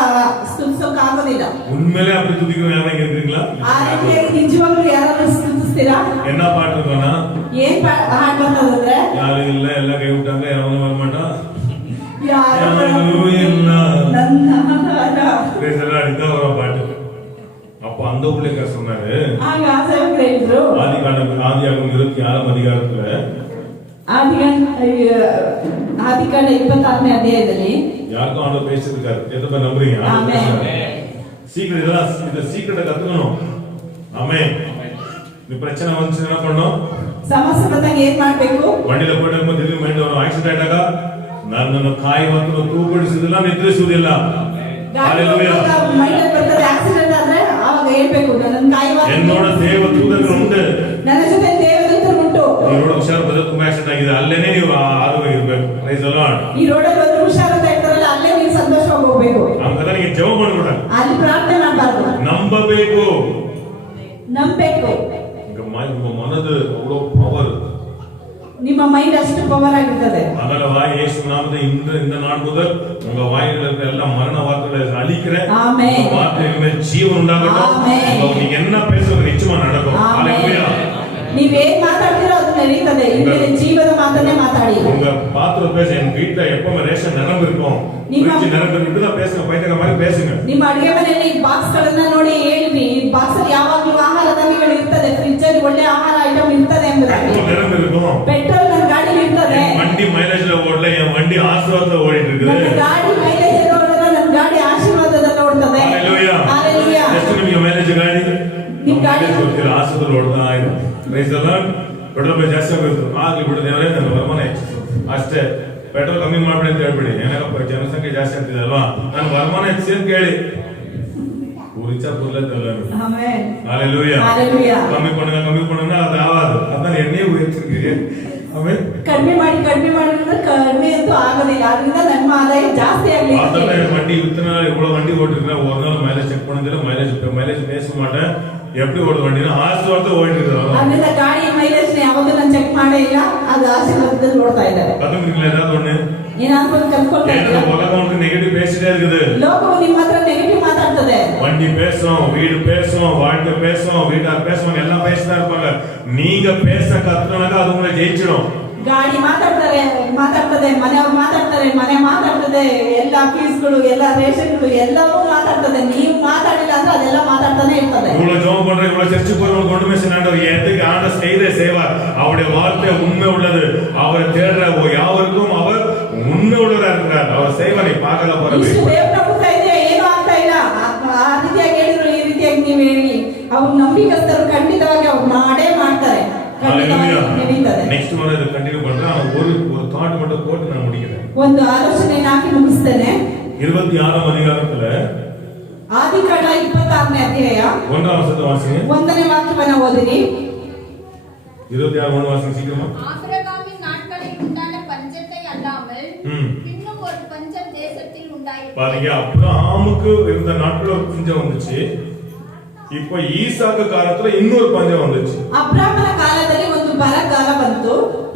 ಸ್ತುತಿಸೋಕೆ ಆಗೋದಿಲ್ಲ. உண்மையிலே அப்படி துதிக்கணும் யாரும் கேக்குறீங்களா? ಆ ರೀತಿಯಾಗಿ ನಿಜವಾಗ್ಲೂ ಯಾರಾದ್ರೂ ಸ್ತುತಿಸ್ತೀರಾ? என்ன பாட்டு இருக்கானா? ಏನ್ ಹಾಡ್ ಬರ್ತದಂದ್ರೆ, யாரும் இல்ல, எல்லாம் கை விட்டாங்க, எவனும் வர மாட்டான், ಯಾರು இல்ல ನನ್ನ ಆಧಾರ. இதான் வர பாட்டு. அப்ப அந்த ஊழியக்காரர் சொன்னாரு, ಆಗ ಆ ಸೇವಕರು ಹೇಳಿದ್ರು, ஆதியாகமம் 26 அதிகாரத்துல ಆದಿಕಾಂಡ 26ನೇ ಅಧ್ಯಾಯದಲ್ಲಿ யாருக்கும் ஆண்டவர் பேசியிருக்காரு. எத்தனை பேர் நம்புறீங்க? சீக்கிரம் இதெல்லாம் இந்த சீக்கிரத்தை கத்துக்கணும். ஆமென். இந்த பிரச்சனை வந்துச்சு என்ன பண்ணணும்? ಸಮಸ್ಯೆ ಬಂದಾಗ ಏನ್ ಮಾಡ್ಬೇಕು? வண்டியில போயிட்டு திடீர்னு மைண்ட் வரும். ಆಕ್ಸಿಡೆಂಟ್ ಆದಾಗ ನನ್ನನ್ನು ಕಾಯುವಂತ ತೂಗುಡಿಸುವುದಿಲ್ಲ, ನಿದ್ರಿಸುವುದಿಲ್ಲ. ஹalleluya. ಮೈಂಡ್ ಬರ್ತದೆ ಆಕ್ಸಿಡೆಂಟ್ ಆದ್ರೆ ಆವಾಗ ಹೇಳ್ಬೇಕು ನನ್ನ ಕಾಯುವಂತ என்னோட தேவ தூதர்கள் ಉಂಟು. ನನ್ನ ಜೊತೆ ದೇವದೂತರು ಉಂಟು. ಈ ರೋಡ್ ಹುಷಾರು ಬದಲು ತುಂಬಾ ಆಕ್ಸಿಡೆಂಟ್ ಆಗಿದೆ, ಅಲ್ಲೇನೇ ನೀವು ಆರೋಗ್ಯವಾಗಿರ್ಬೇಕು. Price the lord. ಈ ರೋಡಲ್ಲಿ ಒಂದು ಹುಷಾರು ಅಂತ ಹೇಳ್ತಾರಲ್ಲ, ಅಲ್ಲೇ ನೀವು ಸಂತೋಷವಾಗಿ ಹೋಗ್ಬೇಕು. ನನಗೆ ಜವಾಬ್ ಮಾಡಬೇಡ, ಅಲ್ಲಿ ಪ್ರಾರ್ಥನೆ ಮಾಡಬಾರ್ದು, ನಂಬಬೇಕು. ನಂಬಬೇಕು. ನಿಮ್ಮ ಮನದ ಅவ்வளோ ಪವರ್, ನಿಮ್ಮ ಮೈಂಡ್ ಅಷ್ಟು ಪವರ್ ಆಗಿರ್ತದೆ. அதனால வாய் இயேசு நாமத்தை இந்த நாள் முதல் உங்க வாயில இருக்கிற எல்லா மரண வார்த்தைகளை அழிக்கிறேன். ஆமென். உங்க வார்த்தையில ஜீவன் உண்டாகட்டும். நீங்க என்ன பேசுறது நிச்சயமா நடக்கும். ஹalleluya. ನೀವೇನ್ ಮಾತಾಡ್ತೀರೋ ಅದು ನಡೀತದೆ. ಇನ್ಮೇಲೆ ಜೀವದ ಮಾತನ್ನೇ ಮಾತಾಡಿ. உங்க பாத்திர பேச என் வீட்ல எப்பவுமே ரேஷன் நிரம்பி இருக்கும். ಫ್ರಿಡ್ಜ್ ನಿರಂತರ ಇಟ್ಟುದಾ பேசுங்க, ಪೈತಕ மாதிரி பேசுங்க. ನಿಮ್ಮ ಅಡಿಗೆ ಮನೆಯಲ್ಲಿ ಬಾಕ್ಸ್ ಗಳನ್ನ ನೋಡಿ ಹೇಳಿವಿ, ಬಾಕ್ಸ್ ಅಲ್ಲಿ ಯಾವಾಗಲೂ ಆಹಾರ ಧಾನ್ಯಗಳು ಇರ್ತದೆ, ಫ್ರಿಡ್ಜ್ ಅಲ್ಲಿ ಒಳ್ಳೆ ಆಹಾರ ಐಟಮ್ ಇರ್ತದೆ ಎಂಬುದಾಗಿ. ನಿರಂತರ இருக்கும். ಪೆಟ್ರೋಲ್ ನನ್ನ ಗಾಡಿಯಲ್ಲಿ ಇರ್ತದೆ. வண்டி மைலேಜ್ல ಓಡಲ್ಲ, என் வண்டி ஆசீர்வாதத்துல ಓಡಿட்டு இருக்குது. ನನ್ನ ಗಾಡಿ ಮೈಲೇಜ್ ಓಡಲ್ಲ, ನನ್ನ ಗಾಡಿ ಆಶೀರ್ವಾದದಲ್ಲಿ ಓಡ್ತದೆ. ಹalleluya. ಹalleluya. ಎಷ್ಟು ನಿಮಗೆ ಮೈಲೇಜ್ ಗಾಡಿ? ನಿಮ್ಮ ಗಾಡಿ ಗೊತ್ತಿಲ್ಲ, ಆಸೀರ್ವಾದ ಓಡ್ತಾ ಇದೆ. Price the lord. ಪೆಟ್ರೋಲ್ ಜಾಸ್ತಿ ಆಗೋಯ್ತು, ಆಗ್ಲಿ ಬಿಡು ದೇವರೇ, ನನ್ನ ವರಮಾನ ಹೆಚ್ಚಿಸು ಅಷ್ಟೇ. ಪೆಟ್ರೋಲ್ ಕಮ್ಮಿ ಮಾಡ್ಬಿಡಿ ಅಂತ ಹೇಳ್ಬಿಡಿ. ಏನಾಗಪ್ಪ ಜನಸಂಖ್ಯೆ ಜಾಸ್ತಿ ಆಗ್ತಿದೆ ಅಲ್ವಾ, ನನ್ನ ವರಮಾನ ಹೆಚ್ಚಿ ಅಂತ ಕೇಳಿ ಪೂರಿಚಾ ಪೂರ್ಲತ್ತಲ್ಲ. ಆಮೆನ್. ಹalleluya. ಹalleluya. ಕಮ್ಮಿ பண்ணுங்க ಅದು ಆವಾದು ಅದನ್ನ ಎಣ್ಣೆ ಉಯಿಸ್ತೀರಿ. ಆಮೆನ್. ಕಡಿಮೆ ಮಾಡಿ ಅಂದ್ರೆ ಕಡಿಮೆ ಅಂತೂ ಆಗೋದಿಲ್ಲ, ಅದರಿಂದ ನಮ್ಮ ಆದಾಯ ಜಾಸ್ತಿ ಆಗಲಿ. அதனால வண்டி வித்தனா இவ்வளவு வண்டி ஓட்டிருக்கேன், ஒரு நாள் மைலேஜ் செக் பண்ணதில்ல. மைலேஜ் பேச மாட்டேன். எப்படி ஓடுது வண்டினா ஆசீர்வாதத்தை ஓடிட்டு இருக்கு. ಅದರಿಂದ ಗಾಡಿ ಮೈಲೇಜ್ ಯಾವಾಗಲೂ ನಾನು ಚೆಕ್ ಮಾಡೇ ಇಲ್ಲ, ಅದು ಆಶೀರ್ವಾದದಲ್ಲಿ ಓಡ್ತಾ ಇದ್ದಾರೆ. கத்துக்கிட்டீங்களா ஏதாவது ஒண்ணு? ಏನಾದ್ರು ಕಲ್ತ್ಕೊಳ್ತಾ ಇದ್ದೀರಾ? உலகம் வந்து நெகட்டிவ் பேசிட்டே இருக்குது. ಲೋಕವು ನಿಮ್ಮ ಹತ್ರ ನೆಗೆಟಿವ್ ಮಾತಾಡ್ತದೆ. வண்டி பேசும், வீடு பேசும், வாழ்க்கை பேசும், வீட்டார் பேசுவாங்க, எல்லாம் பேசிதான் இருப்பாங்க. நீங்க பேச கத்துனாக்க அது உங்களை ஜெயிச்சிடும். ಗಾಡಿ ಮಾತಾಡ್ತದೆ, ಮನೆಯವ್ರು ಮಾತಾಡ್ತಾರೆ, ಮನೆ ಮಾತಾಡ್ತದೆ, ಎಲ್ಲ ಫೀಸ್ಗಳು, ಎಲ್ಲ ರೇಷನ್ಗಳು ಎಲ್ಲವೂ ಮಾತಾಡ್ತದೆ. ನೀವು ಮಾತಾಡಿಲ್ಲ ಅಂದ್ರೆ ಅದೆಲ್ಲ மாட்டாத்தானே இருப்பது. இவ்வளவு ஜெபம் பண்ற, இவ்வளவு சர்ச்சுக்கு போறவங்க கொண்டு போய் ஆண்டவர் எதுக்கு ஆண்டவர் செய்வார்? அவருடைய வார்த்தை உண்மை உள்ளது. அவரை தேடுற யாவருக்கும் அவர் உண்மை உள்ளவராக இருக்கிறார். அவர் செய்வார். பார்க்கல போறது ದೇವರ ಪುತ್ರ ಇದೆ, ಏನೂ ಆಗ್ತಾ ಇಲ್ಲ. ಆ ರೀತಿಯಾಗಿ ಹೇಳಿದ್ರು, ಈ ರೀತಿಯಾಗಿ ನೀವು ಹೇಳಿ, ಅವ್ರು ನಂಬಿಕಸ್ಥರು ಖಂಡಿತವಾಗಿ ಅವ್ರು ಮಾಡೇ ಮಾಡ್ತಾರೆ. ನೆಕ್ಸ್ಟ್ ವಾರ ಇದು ಕಂಟಿನ್ಯೂ பண்றேன். ஆனா ஒரு தாட் மட்டும் போட்டு நான் முடிக்கிறேன். ಒಂದು ಆಲೋಚನೆ ಹಾಕಿ ಮುಗಿಸ್ತೇನೆ. 26ನೇ ಅಧಿಕಾರத்துல ಆದಿಕಾಂಡ 26ನೇ ಅಧ್ಯಾಯ 1ನೇ ವಚನದ ವಾಸಿಗೆ 1ನೇ ವಾಕ್ಯವನ್ನು ಓದಿರಿ. 26 வாசிங்க சீக்கிரமா. ஆபிரகாமின் நாட்களில் உண்டான பஞ்சத்தை அல்லாமல் இன்னும் ஒரு பஞ்சம் தேசத்தில் உண்டாயிற்று. பாருங்க, அப்ரஹாமுக்கு இருந்த நாட்கள் ஒரு பஞ்சம் வந்துச்சு. இப்போ ஈசாக்கு காலத்துல இன்னொரு பஞ்சம் வந்துச்சு. ಅಬ್ರಾಮನ ಕಾಲದಲ್ಲಿ ಒಂದು ಬರಗಾಲ ಬಂತು,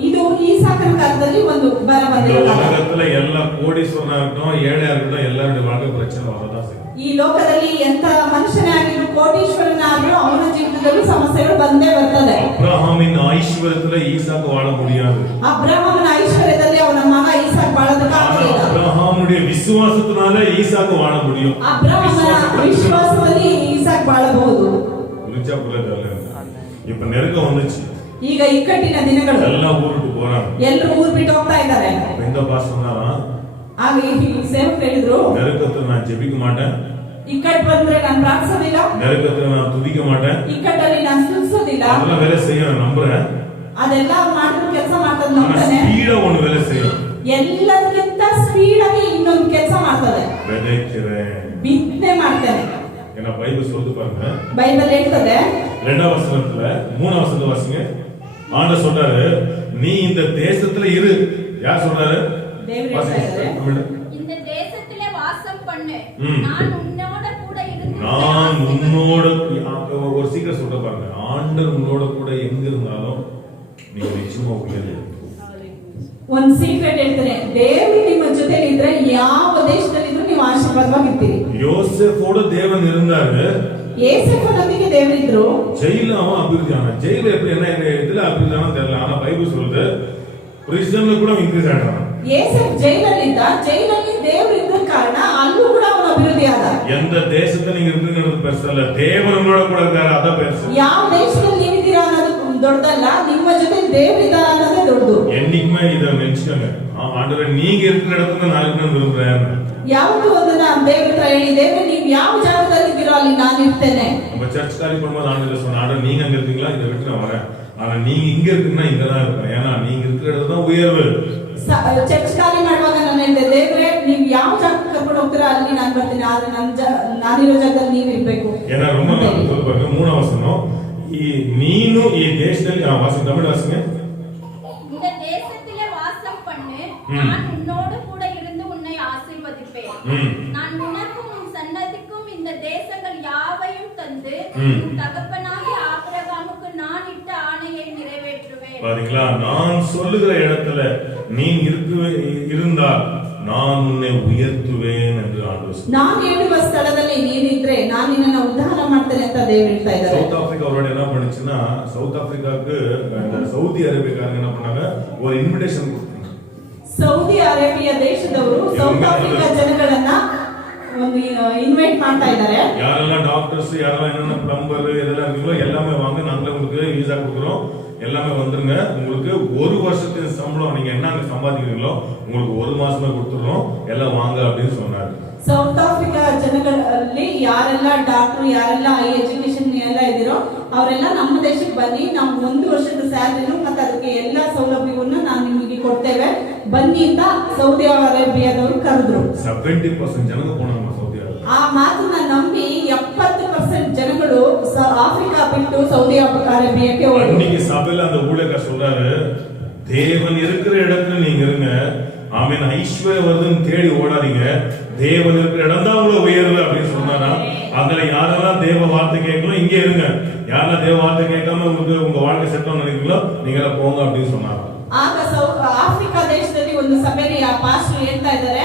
ಇದು ಈಸಾಕನ ಕಾಲದಲ್ಲಿ ಒಂದು ಬರ ಬಂದಿದೆ. உலகத்துல எல்லா கோடீஸ்வரனா இருக்கட்டும், ஏழையா இருக்கட்டும், எல்லாருடைய வாழ்க்கை பிரச்சனை வரதான் செய்யும். ಈ ಲೋಕದಲ್ಲಿ ಎಂತ ಮನುಷ್ಯನೇ ಆಗಿದ್ರು, ಕೋಟೀಶ್ವರನಾದ್ರೂ ಅವನ ಜೀವನದಲ್ಲೂ ಸಮಸ್ಯೆಗಳು ಬಂದೇ ಬರ್ತದೆ. ಅಬ್ರಹಾಮಿನ ಐಶ್ವರ್ಯத்துல ஈசாக்கு வாழ முடியாது. ಅಬ್ರಾಮನ ಐಶ್ವರ್ಯದಲ್ಲಿ ಅವನ ಮಗ ಈಸಾಕ್ ಬಾಳೋದಕ್ಕಾಗಲಿಲ್ಲ. ಅಬ್ರಹಾಮனுடைய விசுவாசத்தினால ஈசாக்கு வாழ முடியும். ಅಬ್ರಾಮನ ವಿಶ್ವಾಸದಲ್ಲಿ ಈಸಾಕ್ ಬಾಳಬಹುದು. இப்ப நெருக்கம் வந்துச்சு. ಈಗ ಇಕ್ಕಟ್ಟಿನ ದಿನಗಳು, ಎಲ್ಲ ಊರಿಗೆ போறாங்க, ಎಲ್ಲರೂ ಊರು ಬಿಟ್ಟು ಹೋಗ್ತಾ ಇದ್ದಾರೆ. இந்த பாஸ்டர்னா ಆಗ ಈ ಸೇವಕರು ಹೇಳಿದ್ರು, நெருக்கத்துல நான் ஜெபிக்க மாட்டேன், ಇಕ್ಕಟ್ಟು ಬಂದ್ರೆ ನಾನು ಪ್ರಾರ್ಥಿಸೋದಿಲ್ಲ, நெருக்கத்துல நான் துதிக்க மாட்டேன், ಇಕ್ಕಟ್ಟಲ್ಲಿ ನಾನು ಸ್ತುತಿಸೋದಿಲ್ಲ. அதெல்லாம் வேலை செய்ய நான் நம்புறேன். ಅದೆಲ್ಲ ಮಾಡಿದ್ರು ಕೆಲಸ ಮಾಡ್ತದೆ ನಂಬ್ತಾನೆ. ಸ್ಪೀಡಾ ಒಂದು வேலை செய்யும். ಎಲ್ಲದಕ್ಕಿಂತ ಸ್ಪೀಡ್ ಆಗಿ ಇನ್ನೊಂದು ಕೆಲಸ ಮಾಡ್ತದೆ. விதைக்கிறேன், ಬಿತ್ತನೆ ಮಾಡ್ತೇನೆ. ஏன்னா பைபிள் சொல்லுது பாருங்க, ಬೈಬಲ್ ಹೇಳ್ತದೆ 2வது வசனத்துல 3வது வசனத்தை வாசிங்க. ஆண்டவர் சொல்றாரு, நீ இந்த தேசத்துல இரு. யார் சொல்றாரு? தேவரே சொல்றாரு. இந்த தேசத்திலே வாசம் பண்ணு, நான் உன்னோட கூட இருந்து நான் உன்னோட ஒரு சீக்கிரம் சொல்ற பாருங்க, ஆண்டவர் உன்னோட கூட எங்க இருந்தாலும் நீங்க நிச்சயமா உயர்வு. ಒಂದು ಸೀಕ್ರೆಟ್ ಹೇಳ್ತಾರೆ, ದೇವರು ನಿಮ್ಮ ಜೊತೆಲಿ ಇದ್ರೆ ಯಾವ ದೇಶದಲ್ಲಿದ್ರೂ ನೀವು ಆಶೀರ್ವಾದವಾಗಿರ್ತೀರಿ. யோசேப்போட தேவன் இருந்தாரு, ஏசேப்பனೊಂದಿಗೆ ದೇವರಿದ್ರು. ஜெயில அவன் அபிவிருத்தியான, ஜெயில எப்படி என்ன இதுல அபிவிருத்தியான தெரியல. ஆனா பைபிள் சொல்லுது பிரிசன்ல கூட இன்க்ரீஸ் ஆயிட்டான். ஏசேப் ಜೈಲಲ್ಲಿದ್ದ, ಜೈಲಲ್ಲಿ ದೇವರು ಇದ್ದ ಕಾರಣ ಅಲ್ಲೂ ಕೂಡ ಅವನು ಅಭಿವೃದ್ಧಿ ಆದ. எந்த தேசத்துல நீங்க இருக்குங்கிறது பெருசு இல்ல, தேவன் உங்களோட கூட இருக்காரு, அதான் பெருசு. ಯಾವ ದೇಶದಲ್ಲಿ ನೀವಿದ್ದೀರಾ ಅನ್ನೋದು ದೊಡ್ಡದಲ್ಲ, ನಿಮ್ಮ ಜೊತೆ ದೇವರಿದ್ದಾರೆ ಅನ್ನೋದೇ ದೊಡ್ಡದು. என்னைக்குமே இதை நினைச்சுக்கோங்க. ஆண்டவரே நீங்க இருக்கிற இடத்துல நான் இருக்கணும்னு விரும்புறேன். ಯಾವತ್ತೂ ಒಂದನ್ನ ದೇವ್ರ ಹತ್ರ ಹೇಳಿ, ದೇವ್ರೆ ನೀವು ಯಾವ ಜಾಗದಲ್ಲಿ ಇದ್ದೀರೋ ಅಲ್ಲಿ ನಾನು ಇರ್ತೇನೆ. நம்ம சர்ச் காலி பண்ணும்போது ஆண்டவர் சொன்ன, ஆண்டவர் நீங்க அங்க இருக்கீங்களா, இதை விட்டு நான் வரேன். ஆனா நீங்க இங்க இருக்கீங்கன்னா இங்க தான் இருப்பேன். ஏன்னா நீங்க இருக்கிற இடத்துல தான் உயர்வு. ಚರ್ಚ್ ಖಾಲಿ ಮಾಡುವಾಗ ನಾನು ಹೇಳಿದೆ, ದೇವ್ರೆ ನೀವು ಯಾವ ಜಾಗಕ್ಕೆ ಕರ್ಕೊಂಡು ಹೋಗ್ತೀರಾ ಅಲ್ಲಿ ನಾನು ಬರ್ತೀನಿ, ಆದ್ರೆ ನಾನಿರೋ ಜಾಗದಲ್ಲಿ ನೀವು ಇರ್ಬೇಕು. ஏன்னா ரொம்ப சொல்லுவாங்க. 3ஆம் வசனம், நீனு ಈ ದೇಶದಲ್ಲಿ வாசம் தமிழ் வாசிங்க. இந்த தேசத்திலே வாசம் பண்ணு, நான் உன்னோடு கூட இருந்து உன்னை ஆசீர்வதிப்பேன். நான் உனக்கும் உன் சன்னதிக்கும் இந்த தேசங்கள் யாவையும் தந்து உன் தகப்பனாகிய ஆபிரகாமுக்கு நான் இட்ட ஆணையை நிறைவேற்றுவேன். பாத்தீங்களா, நான் சொல்லுகிற இடத்துல நீ இருந்தால் நான் உன்னை உயர்த்துவேன் என்று ஆண்டவர் சொல்றார். ನಾನು ಹೇಳುವ ಸ್ಥಳದಲ್ಲಿ ನೀನಿದ್ರೆ ನಾನು ನಿನ್ನನ್ನು ಉದ್ಧಾರ ಮಾಡ್ತೇನೆ ಅಂತ ದೇವರು ಹೇಳ್ತಾ ಇದ್ದಾರೆ. சவுத் ஆப்பிரிக்கா அவரோட என்ன பண்ணுச்சுன்னா, சவுத் ஆப்பிரிக்காவுக்கு இந்த சவுதி அரேபியாக்காரங்க என்ன பண்ணாங்க, ஒரு இன்விடேஷன் கொடுத்தாங்க. ಸೌದಿ ಅರೇಬಿಯಾ ದೇಶದವರು ಸೌತ್ ಆಫ್ರಿಕಾ ಜನಗಳನ್ನ ಒಂದು ಇನ್ವೈಟ್ ಮಾಡ್ತಾ ಇದ್ದಾರೆ. யாரெல்லாம் டாக்டர்ஸ், யாரெல்லாம் என்னென்ன பிளம்பர் இதெல்லாம் இருக்கீங்களோ எல்லாமே வாங்க, நாங்களே உங்களுக்கு வீசா கொடுக்குறோம், எல்லாமே வந்துருங்க. உங்களுக்கு ஒரு வருஷத்தின் சம்பளம் நீங்க என்ன சம்பாதிக்கிறீங்களோ உங்களுக்கு ஒரு மாசமே கொடுத்துறோம், எல்லாம் வாங்க அப்படின்னு சொன்னாரு. ಸೌತ್ ಆಫ್ರಿಕಾ ಜನಗಳಲ್ಲಿ ಯಾರೆಲ್ಲ ಡಾಕ್ಟರ್, ಯಾರೆಲ್ಲ ಹೈ ಎಜುಕೇಶನ್ ಎಲ್ಲ ಇದ್ದೀರೋ ಅವರೆಲ್ಲ ನಮ್ಮ ದೇಶಕ್ಕೆ ಬನ್ನಿ, ನಾವು 1 ವರ್ಷದ ಸ್ಯಾಲರಿನು ಮತ್ತೆ ಅದಕ್ಕೆ ಎಲ್ಲ ಸೌಲಭ್ಯವನ್ನು ನಾವು ನಿಮಗೆ ಕೊಡ್ತೇವೆ, ಬನ್ನಿ ಅಂತ ಸೌದಿ ಅರೇಬಿಯಾದವರು ಕರೆದ್ರು. 70% ಜನங்க போனாங்க சவுதி அரேபியா. ಆ ಮಾತನ್ನ ನಂಬಿ 70% ಜನಗಳು ಆಫ್ರಿಕಾ ಬಿಟ್ಟು ಸೌದಿ ಅರೇಬಿಯಾಕ್ಕೆ ಹೋದ್ರು. இன்னைக்கு சபையில அந்த ஊழியக்காரர் சொல்றாரு, தேவன் இருக்கிற இடத்துல நீங்க இருங்க. ஆமென். ஐஸ்வர்யம் வருதுன்னு தேடி ஓடாதீங்க, தேவன் இருக்கிற இடம் தான் உங்களை உயர்வு அப்படின்னு சொன்னாரா. அதுல யாரெல்லாம் தேவ வார்த்தை கேட்கணும் இங்கே இருங்க, யாரெல்லாம் தேவ வார்த்தை கேட்காம உங்களுக்கு உங்க வாழ்க்கை செட் ஆகும் நினைக்கிறீங்களோ நீங்க எல்லாம் போங்க அப்படின்னு சொன்னாரா. ಆಗ ಆಫ್ರಿಕಾ ದೇಶದಲ್ಲಿ ಒಂದು ಸಭೆಯಲ್ಲಿ ಆ ಪಾಸ್ಟರ್ ಹೇಳ್ತಾ ಇದ್ದಾರೆ,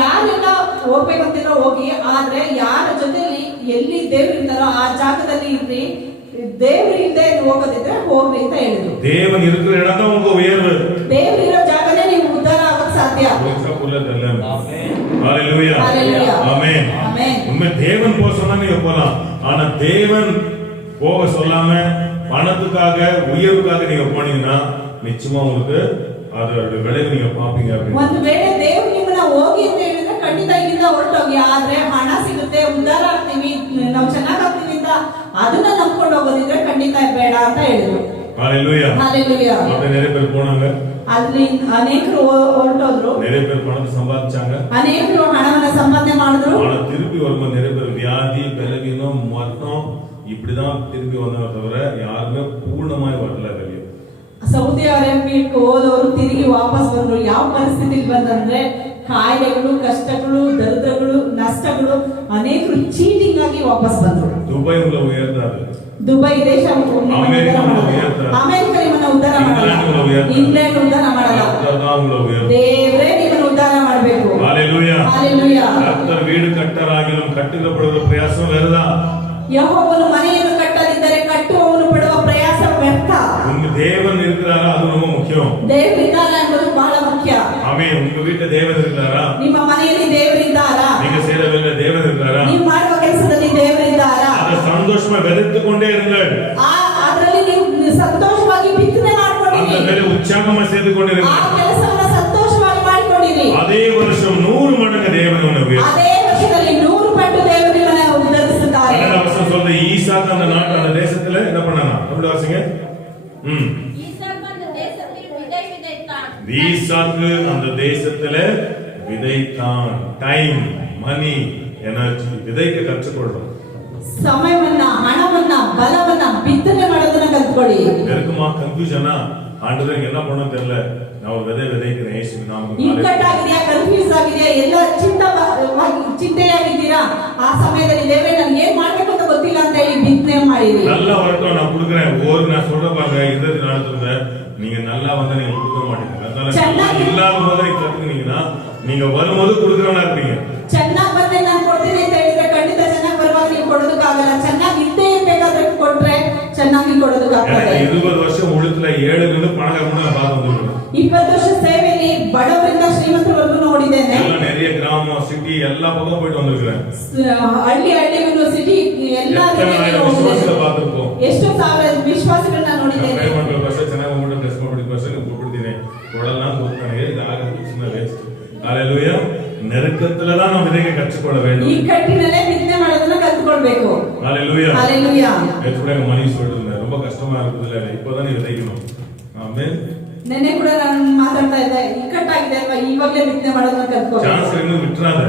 ಯಾರೆಲ್ಲ ಹೋಗ್ಬೇಕಂತಿರೋ ಹೋಗಿ, ಆದ್ರೆ ಯಾರ ಜೊತೆಲಿ ಎಲ್ಲಿ ದೇವ್ರು ಇರ್ತಾರೋ ಆ ಜಾಗದಲ್ಲಿ ಇರ್ರಿ, ದೇವರಿಂದ ಹೋಗೋದಿದ್ರೆ ಹೋಗ್ರಿ ಅಂತ ಹೇಳಿದ್ರು. தேவன் இருக்கிற இடம் தான் உங்க உயர்வு. ದೇವ್ರು ಇರೋ ಜಾಗನೇ ನೀವು ಉದ್ಧಾರ ಆಗಕ್ ಸಾಧ್ಯ. ஹalleluya. ஆமென். உண்மை தேவன் போக சொன்னா நீங்க போலாம், ஆனா தேவன் போக சொல்லாம பணத்துக்காக உயர்வுக்காக நீங்க போனீங்கன்னா நிச்சயமா உங்களுக்கு அதோட விளைவு நீங்க பாப்பீங்க. ಒಂದು ವೇಳೆ ದೇವ್ರು ನಿಮ್ಮನ್ನ ಹೋಗಿ ಅಂತ ಹೇಳಿದ್ರೆ ಖಂಡಿತ ಇಲ್ಲಿಂದ ಹೊರಟೋಗಿ, ಆದ್ರೆ ಹಣ ಸಿಗುತ್ತೆ, ಉದ್ಧಾರ ಆಗ್ತೀವಿ, ನಾವು ಚೆನ್ನಾಗಾಗ್ತೀವಿ ಅಂತ ಅದನ್ನ ನಂಬ್ಕೊಂಡು ಹೋಗೋದಿದ್ರೆ ಖಂಡಿತ ಬೇಡ ಅಂತ ಹೇಳಿದ್ರು. ஹalleluya. ஹalleluya. அப்ப நிறைய பேர் போனாங்க, ಅಲ್ಲಿ ಅನೇಕರು ಹೊರಟೋದ್ರು, நிறைய பேர் பணத்தை சம்பாதிச்சாங்க, ಅನೇಕರು ಹಣವನ್ನ ಸಂಪಾದನೆ ಮಾಡಿದ್ರು. ஆனா திருப்பி வரும்போது நிறைய பேர் வியாதி, பலவீனம், மரணம் இப்படிதான் திருப்பி வந்தவங்க தவிர யாருமே பூர்ணமாய் வரல வெளியே. ಸೌದಿ ಅರೇಬಿಯಾಕ್ಕೆ ಹೋದವರು ತಿರುಗಿ ವಾಪಸ್ ಬಂದ್ರು. ಯಾವ ಪರಿಸ್ಥಿತಿಗೆ ಬಂದ್ರೆ ಕಾಯಿಲೆಗಳು, ಕಷ್ಟಗಳು, ದರಿದ್ರಗಳು, ನಷ್ಟಗಳು, ಅನೇಕರು ಚೀಟಿಂಗ್ ಆಗಿ ವಾಪಸ್ ಬಂದ್ರು. ದುಬೈ ಉங்களை உயர்த்தாது, ದುಬೈ ದೇಶ ಅಮೆರಿಕ ನಿಮ್ಮನ್ನ ಉದ್ಧಾರ ಮಾಡಲ್ಲ, ಇಂಗ್ಲೆಂಡ್ ಉದ್ಧಾರ ಮಾಡಲ್ಲ, ದೇವರೇ ನಿಮ್ಮನ್ನು ಉದ್ಧಾರ ಮಾಡಬೇಕು. ஹalleluya. ஹalleluya. கர்த்தர் வீடு கட்டராகிலும் கட்டுகிறப்படுகிற பிரயாசம் வேறதான். ಯೆಹೋವನು ಮನೆಯನ್ನು ಕಟ್ಟದಿದ್ದರೆ ಕಟ್ಟುವವನು ಪಡುವ ಪ್ರಯಾಸ ವ್ಯರ್ಥ. உங்க தேவன் இருக்கிறாரா, அது ரொம்ப முக்கியம். ದೇವರಿದ್ದಾರಾ ಎಂಬುದು ಬಹಳ ಮುಖ್ಯ. ஆமென். உங்க வீட்ல தேவன் இருக்கிறாரா, ನಿಮ್ಮ ಮನೆಯಲ್ಲಿ ದೇವರಿದ್ದಾರಾ, நீங்க செய்யற வேலையில தேவன் இருக்கிறாரா, ನೀವು ಮಾಡುವ ಕೆಲಸದಲ್ಲಿ ದೇವರಿದ್ದಾರಾ, அதை சந்தோஷமா விதைத்துக் கொண்டே இருங்கள். ಅದರಲ್ಲಿ ನೀವು ಸಂತೋಷವಾಗಿ ಬಿತ್ತನೆ அந்த ಮಾಡಿಕೊಂಡಿರಿ, வேலை உற்சாகமா செய்து ಆ கொண்டிருங்கள். ಕೆಲಸವನ್ನ ಸಂತೋಷವಾಗಿ ಮಾಡಿಕೊಂಡಿರಿ. அதே வருஷம் 100 மடங்கு தேவன் உன்னை உயர்த்துவார். ಅದೇ ವರ್ಷದಲ್ಲಿ 100 ಪಟ್ಟು ದೇವರು ನಿಮ್ಮನ್ನು ಉದ್ಧರಿಸುತ್ತಾರೆ. 12 வருஷம் சொல்ற ஈசாக்கு அந்த நாட்டு அந்த தேசத்துல என்ன பண்ணானா, தமிழ் வாசிங்க. ஈசாக்கு அந்த தேசத்தில் விதை விதைத்தான். ஈசாக்கு அந்த தேசத்துல விதைத்தான். டைம், மணி, எனர்ஜி விதைக்க கற்றுக்கொள்றோம். ಸಮಯವನ್ನ, ಹಣವನ್ನ, ಬಲವನ್ನ ಬಿತ್ತನೆ ಮಾಡೋದನ್ನ ಕಲ್ತ್ಕೊಳ್ಳಿ. நெருக்கமா கன்ஃபியூஷனா, ஆண்டவரே என்ன பண்ண தெரியல, நான் ஒரு விதைக்கிறேன் இயேசுவின் நாமத்தில். ಇಕ್ಕಟ್ಟಾಗಿದೆಯಾ, ಕನ್ಫ್ಯೂಸ್ ಆಗಿದೆಯಾ, ಎಲ್ಲ ಚಿಂತೆಯಾಗಿದ್ದೀರಾ, ಆ ಸಮಯದಲ್ಲಿ ದೇವರೇ ನಾನು ಏನ್ ಮಾಡ್ಬೇಕು ಅಂತ ಗೊತ್ತಿಲ್ಲ ಅಂತ ಹೇಳಿ ಬಿತ್ತನೆ ಮಾಡಿರಿ. நல்லா வரட்டும், நான் கொடுக்குறேன். நான் சொல்ற பாருங்க, இருபது நாளுக்கு நீங்க நல்லா வந்தா நீங்க கொடுக்க மாட்டீங்க. அதனால இல்லாத போது நீங்க கத்துக்கிட்டீங்கன்னா நீங்க வரும்போது கொடுக்குறவனா இருப்பீங்க. ಚೆನ್ನಾಗಿ ಬಂದ್ರೆ ನಾನು ಕೊಡ್ತೀನಿ ಅಂತ ಹೇಳಿದ್ರೆ ಖಂಡಿತ ಚೆನ್ನಾಗಿ ಬರುವಾಗ ನೀವು ಕೊಡೋದಕ್ಕಾಗಲ್ಲ. ಚೆನ್ನಾಗಿ ಇದ್ದೇ ಬೇಕಾದ್ರೆ ಕೊಟ್ರೆ ಚೆನ್ನಾಗಿ ಕೊಡೋದಕ್ಕಾಗಲ್ಲ. 20 வருஷம் ಉಳಿತல 7 ಗಂಟೆ ಪಣಗಾರನ ಬಾದ ಬಂದಿದ್ರು. 20 ವರ್ಷ ಸೇವೆಯಲ್ಲಿ ಬಡವರಿಂದ ಶ್ರೀಮಂತರವರೆಗೂ ನೋಡಿದ್ದೇನೆ. நிறைய கிராமம், சிட்டி எல்லா பக்கம் போயிட்டு வந்திருக்கிறேன். ಹಳ್ಳಿ ಸಿಟಿ ಎಲ್ಲ ವಿಶ್ವಾಸದ பார்த்திருக்கோம். ಎಷ್ಟು ಸಾವಿರ ವಿಶ್ವಾಸಗಳನ್ನ ನೋಡಿದ್ದೇನೆ. ಯುದ್ಧದಲ್ಲதான் ನಾವು ವಿಧೇಯ ಕಚ್ಚಿಕೊಳ್ಳ ಈ வேண்டும். ಕಟ್ಟಿನಲ್ಲೇ ಬಿತ್ತನೆ ಮಾಡೋದನ್ನ ಕಲ್ತ್ಕೊಳ್ಬೇಕು. ஹalleluya. ஹalleluya. கூட மணி சொல்றது ரொம்ப கஷ்டமா இருக்குது இல்ல, இப்போதான் நீ விதைக்கணும். ஆமென். ನೆನ್ನೆ ಕೂಡ ನಾನು ಮಾತಾಡ್ತಾ ಇದ್ದೆ, ಇಕ್ಕಟ್ಟಾಗಿದೆ ಅಲ್ವಾ, ಇವಾಗಲೇ ಬಿತ್ತನೆ ಮಾಡೋದನ್ನ ಕಲ್ತ್ಕೋ. ಚಾನ್ಸ್ ಏನು ಬಿಟ್ರಾದ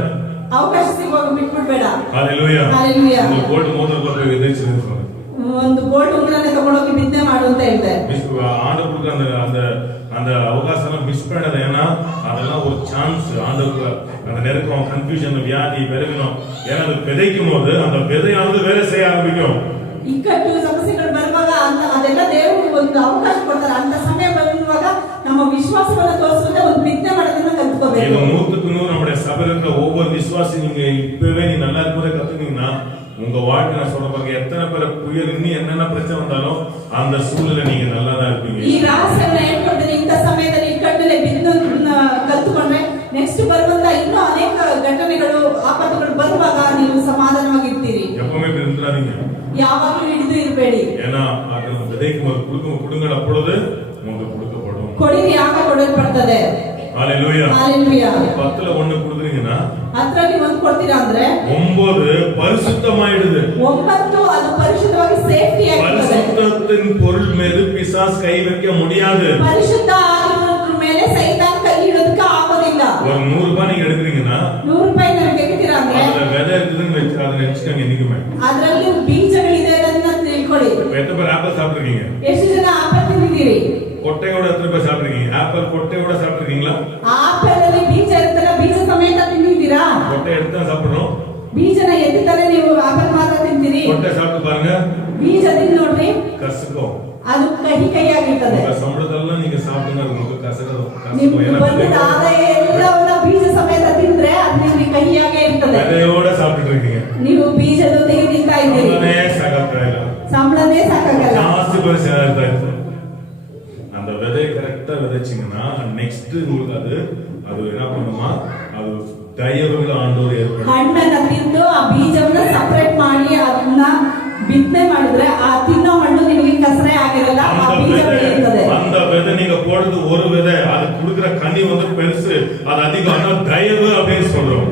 ಅವಕಾಶ ಸಿಗುವಾಗ ಬಿಟ್ಬಿಡ್ಬೇಡ. ஹalleluya. ஹalleluya. ಒಂದು ಗೋಲ್ಡ್ ಮೋದಲ್ ಬಗ್ಗೆ ವಿಧಿಸಿದ್ರು. ಒಂದು ಗೋಲ್ಡ್ ಉಂಗುರನ ತಗೊಂಡೋಗಿ ಬಿತ್ತನೆ ಮಾಡು ಅಂತ ಹೇಳ್ದೆ. ஆண்டவருக்கு அந்த அந்த அந்த அவகாசம் மிஸ் பண்ணது. ஏன்னா அதெல்லாம் ஒரு சான்ஸ். ஆண்டவருக்கு அந்த நெருக்கம், கன்ஃபியூஷன், வியாதி, பெருவினம், ஏன்னா அது விதைக்கும் போது அந்த விதையானது வேலை செய்ய ஆரம்பிக்கும். ಇಕ್ಕಟ್ಟು ಸಮಸ್ಯೆಗಳು ಬರುವಾಗ ಅಂತ ಅದೆಲ್ಲ ದೇವರು ಒಂದು ಅವಕಾಶ ಕೊಡ್ತಾರೆ. ಅಂತ ಸಮಯ ಬರುವಾಗ ನಮ್ಮ ವಿಶ್ವಾಸವನ್ನು ತೋರಿಸುವಂತೆ ಒಂದು ಬಿತ್ತನೆ ಮಾಡೋದನ್ನ ಕಲ್ತ್ಕೋಬೇಕು. இது 100% நம்முடைய சபையில இருக்கிற ஒவ்வொரு விசுவாசி நீங்க இப்பவே நீ நல்லா இருப்பதை கத்துனீங்கன்னா உங்க வாழ்க்கை நான் சொல்ற பாருங்க, எத்தனை பேர் புயல் இன்னும் என்னென்ன பிரச்சனை வந்தாலும் அந்த சூழ்நிலை நீங்க நல்லா தான் இருப்பீங்க. ಈ ರಹಸ್ಯವನ್ನ ಹೇಳ್ಕೊಂಡ್ರೆ ಇಂಥ ಸಮಯದಲ್ಲಿ ಇಕ್ಕಟ್ಟಲ್ಲಿ ಬಿದ್ದನ್ನ ಕಲ್ತ್ಕೊಂಡ್ರೆ ನೆಕ್ಸ್ಟ್ ಬರುವಂತ ಇನ್ನೂ ಅನೇಕ ಘಟನೆಗಳು, ಆಪತ್ತುಗಳು ಬರುವಾಗ ನೀವು ಸಮಾಧಾನವಾಗಿರ್ತೀರಿ. எப்பவுமே இப்படி இருந்துடாதீங்க. ಯಾವಾಗಲೂ ಹಿಡಿದು ಇರಬೇಡಿ. ஏன்னா அது விதைக்கும் போது கொடுங்கள், அப்பொழுது உங்களுக்கு கொடுக்கப்படும். ಕೊಡಿರಿ, ಆಗ ಕೊಡಲ್ಪಡ್ತದೆ. ஹalleluya. ஹalleluya. 10ல 1 கொடுக்குறீங்கன்னா ಅದರಲ್ಲಿ ಒಂದು ಕೊಡ್ತೀರಾ ಅಂದ್ರೆ 9 பரிசுத்தமாயிடுது. 9 ಅದು ಪರಿಶುದ್ಧವಾಗಿ ಸೇಫ್ಟಿ ಆಗಿರ್ತದೆ. பரிசுத்தத்தின் பொருள் மீது பிசாசு கை வைக்க முடியாது. ಪರಿಶುದ್ಧ ಆಗಿರೋದ್ರ ಮೇಲೆ ಸೈತಾನ್ ಕೈ ಇಡೋದಕ್ಕೆ ಆಗೋದಿಲ್ಲ. ஒரு 100 ரூபாய் நீங்க எடுக்குறீங்கன்னா 100 ರೂಪಾಯಿ ನನಗೆ ತೆಗಿತೀರಾ ಅಂದ್ರೆ அதுல விதை இருக்குதுன்னு வெச்சு அதை நினைச்சுக்கங்க. என்னைக்குமே ಅದರಲ್ಲಿ ಬೀಜಗಳಿದೆ ಅದನ್ನ ತಿಳ್ಕೊಳ್ಳಿ. எத்தனை பேர் ஆப்பிள் சாப்பிட்டுருக்கீங்க? ಎಷ್ಟು ಜನ ಆಪಲ್ ತಿಂದಿದ್ದೀರಿ? கொட்டையோட எத்தனை பேர் சாப்பிட்டுருக்கீங்க? ஆப்பிள் கொட்டையோட சாப்பிட்டுருக்கீங்களா? ಆಪಲ್ ಅಲ್ಲಿ ಬೀಜ ಇರುತ್ತಲ್ಲ, ಬೀಜ ಸಮೇತ ತಿಂದಿದ್ದೀರಾ? கொட்டை எடுத்து தான் சாப்பிடணும். ಬೀಜನ ಎತ್ತುತ್ತಾನೆ, ನೀವು ಆಪಲ್ ಮಾತ್ರ ತಿಂತೀರಿ. கொட்டை சாப்பிட்டு பாருங்க, ಬೀಜ ತಿಂದು ನೋಡ್ರಿ, கசுக்கும். ಅದು ಕಹಿ ಕಹಿಯಾಗಿರ್ತದೆ. உங்க சம்பளத்தெல்லாம் நீங்க சாப்பிடுங்க, உங்களுக்கு கசக்கும். ನಿಮ್ಗೆ ಬಂದ ಆದಾಯ ಎಲ್ಲವನ್ನ ಬೀಜ ಸಮೇತ ತಿಂದ್ರೆ ಅದು ನಿಮ್ಗೆ ಕಹಿಯಾಗೇ ಇರ್ತದೆ. விதையோட சாப்பிட்டு இருக்கீங்க, ನೀವು ಬೀಜದೊಂದಿಗೆ ತಿಂತಾ ಇದ್ದೀರಿ, ಸಂಬಳನೇ ಸಾಕಾಗ್ತಾ ಇಲ್ಲ, ಸಂಬಳನೇ ಸಾಕಾಗಲ್ಲ. ಜಾಸ್ತಿ ಪರಿಚಯ ಆಗ್ತಾ ಇತ್ತು. அந்த விதை கரெக்டா விதைச்சீங்கன்னா நெக்ஸ்ட் உங்களுக்கு அது என்ன பண்ணுமா, அது தயவுகள் ஆண்டவர் ஏற்படும். ಹಣ್ಣನ್ನ ತಿಂದು ಆ ಬೀಜವನ್ನ ಸಪರೇಟ್ ಮಾಡಿ ಅದನ್ನ ಬಿತ್ತನೆ ಮಾಡಿದ್ರೆ ಆ ತಿನ್ನೋ ಹಣ್ಣು ನಿಮಗೆ ಕಸರೆ ಆಗಿರಲ್ಲ, ಆ ಬೀಜ ಬೆಳೆಯುತ್ತದೆ. அந்த விதை நீங்க போடுறது ஒரு விதை, அது கொடுக்கிற கனி வந்து பெருசு, அது அதிகம். ஆனா தயவு அப்படின்னு சொல்றோம்.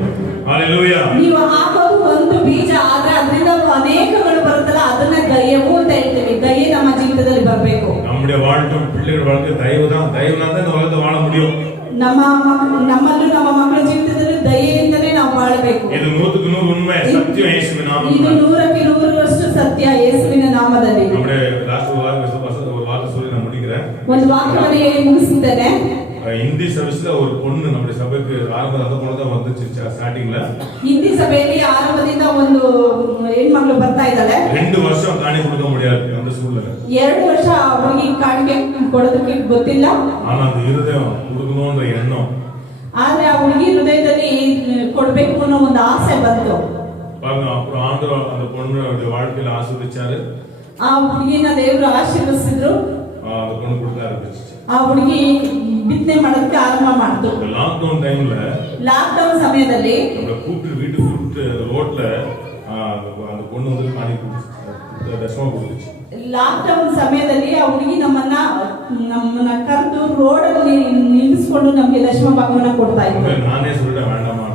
ஹalleluya. ನೀವು ಹಾಕೋದು ಒಂದು ಬೀಜ ಆದ್ರೆ ಅದರಿಂದ ಅನೇಕಗಳು ಬರುತ್ತಲ್ಲ, ಅದನ್ನ ದಯವು ಅಂತ ಹೇಳ್ತೀವಿ. ದಯೆ ನಮ್ಮ ಜೀವಿತದಲ್ಲಿ ಬರಬೇಕು. நம்முடைய வாழ்க்கை, பிள்ளைகள் வாழ்க்கை தயவு தான். தயவுனால தான் இந்த உலகத்தை வாழ முடியும். ನಮ್ಮಲ್ಲೂ ನಮ್ಮ ಮಕ್ಕಳ ಜೀವಿತದಲ್ಲಿ ದಯೆಯಿಂದಲೇ ನಾವು ಬಾಳಬೇಕು. ಇದು 100ಕ್ಕೆ 100 ಉண்மை, ಸತ್ಯ ಯೇಸುವಿನ ನಾಮದಲ್ಲಿ. ಇದು 100ಕ್ಕೆ 100ರಷ್ಟು ಸತ್ಯ ಯೇಸುವಿನ ನಾಮದಲ್ಲಿ. நம்முடைய லாஸ்ட் ஒரு வார்த்தை சொல்லி நான் முடிக்கிறேன். ಒಂದು ವಾಕ್ಯವನ್ನು ಹೇಳಿ ಮುಗಿಸುತ್ತೇನೆ. ಹಿಂದಿ ಸರ್ವಿಸ್ல ஒரு பொண்ணு நம்முடைய சபைக்கு ஆரம்பத்துல அந்த பொண்ணு தான் வந்துச்சு ஸ்டார்டிங்ல. ಹಿಂದಿ ಸಭೆಯಲ್ಲಿ ಆರಂಭದಿಂದ ಒಂದು ಹೆಣ್ಮಗಳು ಬರ್ತಾ ಇದ್ದಾಳೆ. 2 ವರ್ಷம் ಕಾಣಿ கொடுக்க முடியாது அந்த சூழ்நிலை. 2 ವರ್ಷ ಅವರಿಗೆ ಕಾಣಿಕೆ ಕೊಡೋದಕ್ಕೆ ಗೊತ್ತಿಲ್ಲ. ஆனா அந்த இருதயம் கொடுக்கணும்ன்ற எண்ணம், ಆದ್ರೆ ಆ ಹುಡುಗಿ ಹೃದಯದಲ್ಲಿ ಕೊಡ್ಬೇಕು ಅನ್ನೋ ಒಂದು ಆಸೆ ಬಂತು. பாருங்க, அப்புறம் ஆண்டவர் அந்த பொண்ணுடைய வாழ்க்கையில ஆசீர்வதிச்சாரு. ಆ ಹುಡುಗಿನ ದೇವರು ಆಶೀರ್ವದಿಸಿದ್ರು. அந்த பொண்ணு கொடுக்க ஆரம்பிச்சு. ಆ ಹುಡುಗಿ ಬಿತ್ತನೆ ಮಾಡೋದಕ್ಕೆ ಆರಂಭ ಮಾಡಿತು. லாக்டவுன் டைம்ல, ಲಾಕ್ಡೌನ್ ಸಮಯದಲ್ಲಿ நம்மள கூப்பிட்டு வீட்டுக்கு கூப்பிட்டு ரோட்ல அந்த பொண்ணு வந்து காணி கொடுத்து தசமம் கொடுத்துச்சு. ಲಾಕ್ಡೌನ್ ಸಮಯದಲ್ಲಿ ಆ ಹುಡುಗಿ ನಮ್ಮನ್ನ ಕರೆದು ರೋಡಲ್ಲಿ ನಿಲ್ಲಿಸ್ಕೊಂಡು ನಮ್ಗೆ ದಶಮ ಭಾಗವನ್ನ ಕೊಡ್ತಾ ಇದ್ರು. ನಾನೇ சொல்றேன் வேண்டாமா.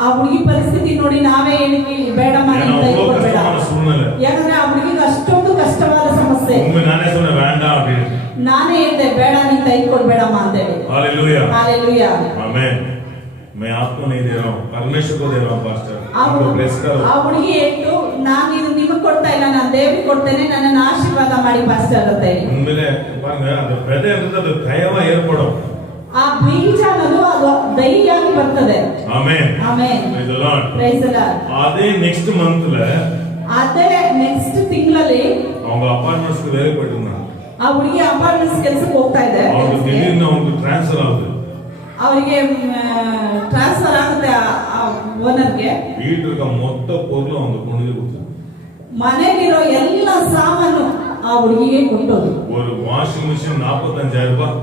ಆ ಹುಡುಗಿ ಪರಿಸ್ಥಿತಿ ನೋಡಿ ನಾವೇ ಹೇಳಿದ್ವಿ ಬೇಡಮ್ಮ ನೀನು ಕೈ ಕೊಡಬೇಡ. ಯಾಕಂದ್ರೆ ಆ ಹುಡುಗಿಗೆ ಅಷ್ಟೊಂದು ಕಷ್ಟವಾದ ಸಮಸ್ಯೆ. ನಾನೇ சொன்னேன் வேண்டாம் அப்படின்னு. ನಾನೇ ಹೇಳಿದೆ ಬೇಡ ನೀನು ಕೈ ಕೊಡಬೇಡಮ್ಮ ಅಂತ ಹೇಳಿ. Hallelujah hallelujah amen. मैं आपको नहीं दे रहा हूँ, परमेश्वर को दे रहा हूँ पास्टर. आपको ब्लेस करो. ಆ ಹುಡುಗಿ ಹೇಳ್ತು, ನಾನು ಇದು ನಿಮಗೆ ಕೊಡ್ತಾ ಇಲ್ಲ, ನಾನು ದೇವರಿಗೆ ಕೊಡ್ತೇನೆ, ನನ್ನನ್ನು ಆಶೀರ್ವಾದ ಮಾಡಿ ಪಾಸ್ಟರ್ ಅಂತ ಹೇಳಿ. உண்மையிலே பாருங்க, அந்த விதை அது தயவா ஏற்படும். ಆ ಬೀಜ ಅನ್ನೋದು ಅದು ದೈಯಾಗಿ ಬರ್ತದೆ. Amen amen. Praise the lord. Praise the lord. அதே நெக்ஸ்ட் மந்த்ல, ಅದೇ ನೆಕ್ಸ್ಟ್ ತಿಂಗಳಲ್ಲಿ அவங்க அபார்ட்மெண்ட்ஸ்க்கு வேலை போயிட்டு இருந்தாங்க. ಆ ಹುಡುಗಿ ಅಪಾರ್ಟ್ಮೆಂಟ್ಸ್ ಕೆಲಸಕ್ಕೆ ಹೋಗ್ತಾ ಇದೆ. அவங்களுக்கு திடீர்னு அவங்களுக்கு ட்ரான்ஸ்ஃபர் ஆகுது. ಅವರಿಗೆ ಟ್ರಾನ್ಸ್ಫರ್ ಆಗುತ್ತೆ ಆ ಓನರ್ಗೆ. வீட்டுல இருக்க மொத்த பொருளும் அவங்க பொண்ணுಗೆ கொடுத்தாங்க. ಮನೆಗಿರೋ ಎಲ್ಲ ಸಾಮಾನು ಆ ಹುಡುಗಿಗೆ ಕೊಟ್ಟೋದು. ஒரு வாஷிங் மிஷின் 45,000 ரூபாய்,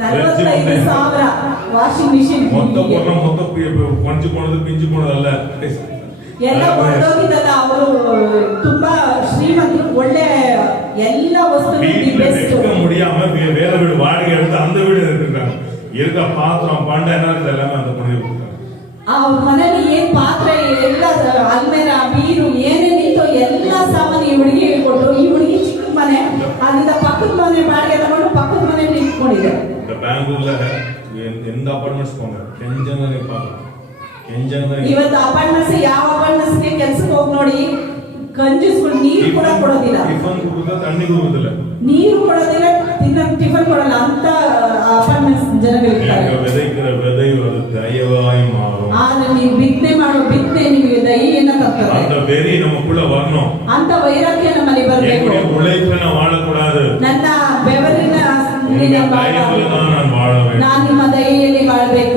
45,000 ವಾಷಿಂಗ್ ಮಿಷಿನ್. மொத்த பொருளும் மொத்த கொஞ்சு போனது பிஞ்சு போனதல்ல, ಎಲ್ಲ ಹೊರಟೋಗಿದ್ದಲ್ಲ. ಅವರು ತುಂಬಾ ಶ್ರೀಮಂತರು, ಒಳ್ಳೆ ಎಲ್ಲ ವಸ್ತು வீட்டுல வைக்க முடியாம வேற வீடு வாடகை எடுத்து அந்த வீடு எடுத்துட்டாங்க. இருக்க பாத்திரம் பண்ட என்ன இருக்குது எல்லாமே அந்த கொண்டு கொடுத்தாங்க. ಅವ್ರ ಮನೇಲಿ ಏನ್ ಪಾತ್ರೆ ಎಲ್ಲ ಅಲ್ಮೇರ ಬೀರು ಏನೇನಿತ್ತು ಎಲ್ಲ ಸಾಮಾನು ಈ ಹುಡುಗಿಗೆ ಕೊಟ್ಟು ಈ ಹುಡುಗಿ ಚಿಕ್ಕ ಮನೆ ಅಲ್ಲಿಂದ ಪಕ್ಕದ ಮನೆ ಬಾಡಿಗೆ ತಗೊಂಡು ಪಕ್ಕದ ಮನೆಯಲ್ಲಿ ಇಟ್ಕೊಂಡಿದೆ. இந்த பெங்களூர்ல எந்த அபார்ட்மெண்ட்ஸ் போங்க கெஞ்சங்க நிப்பாங்க கெஞ்சங்க. ಇವತ್ತು ಅಪಾರ್ಟ್ಮೆಂಟ್ಸ್ ಯಾವ ಅಪಾರ್ಟ್ಮೆಂಟ್ಸ್ಗೆ ಕೆಲ್ಸಕ್ಕೆ ಹೋಗಿ ನೋಡಿ ಕಂಜೂಸ್ಗಳು ನೀರು ಕೂಡ ಕೊಡೋದಿಲ್ಲ, ಟಿಫನ್ ಕುಡಿದ ತಣ್ಣಿ ಕೊಡುವುದಿಲ್ಲ, ನೀರು ಕೊಡೋದಿಲ್ಲ, ಟಿಫನ್ ಕೊಡಲ್ಲ ಅಂತ ಅಪಾರ್ಟ್ಮೆಂಟ್ಸ್ ಜನಗಳಿರ್ತಾರೆ. விதைக்கிற விதை ஒரு தயவாய் மாறும். ಆದ್ರೆ ನೀವು ಬಿತ್ತನೆ ಮಾಡೋ ಬಿತ್ತನೆ ನಿಮಗೆ ದಯೆಯನ್ನ ತರ್ತದೆ. அந்த வெறி நமக்குள்ள வரணும், ಅಂತ ವೈರಾಗ್ಯ ನಮ್ಮಲ್ಲಿ ಬರಬೇಕು. உழைப்பிನ வாழக்கூடாது, ನನ್ನ ಬೆವರಿನ ನಾನು ನಿಮ್ಮ ದಯೆಯಲ್ಲಿ ಬಾಳಬೇಕು.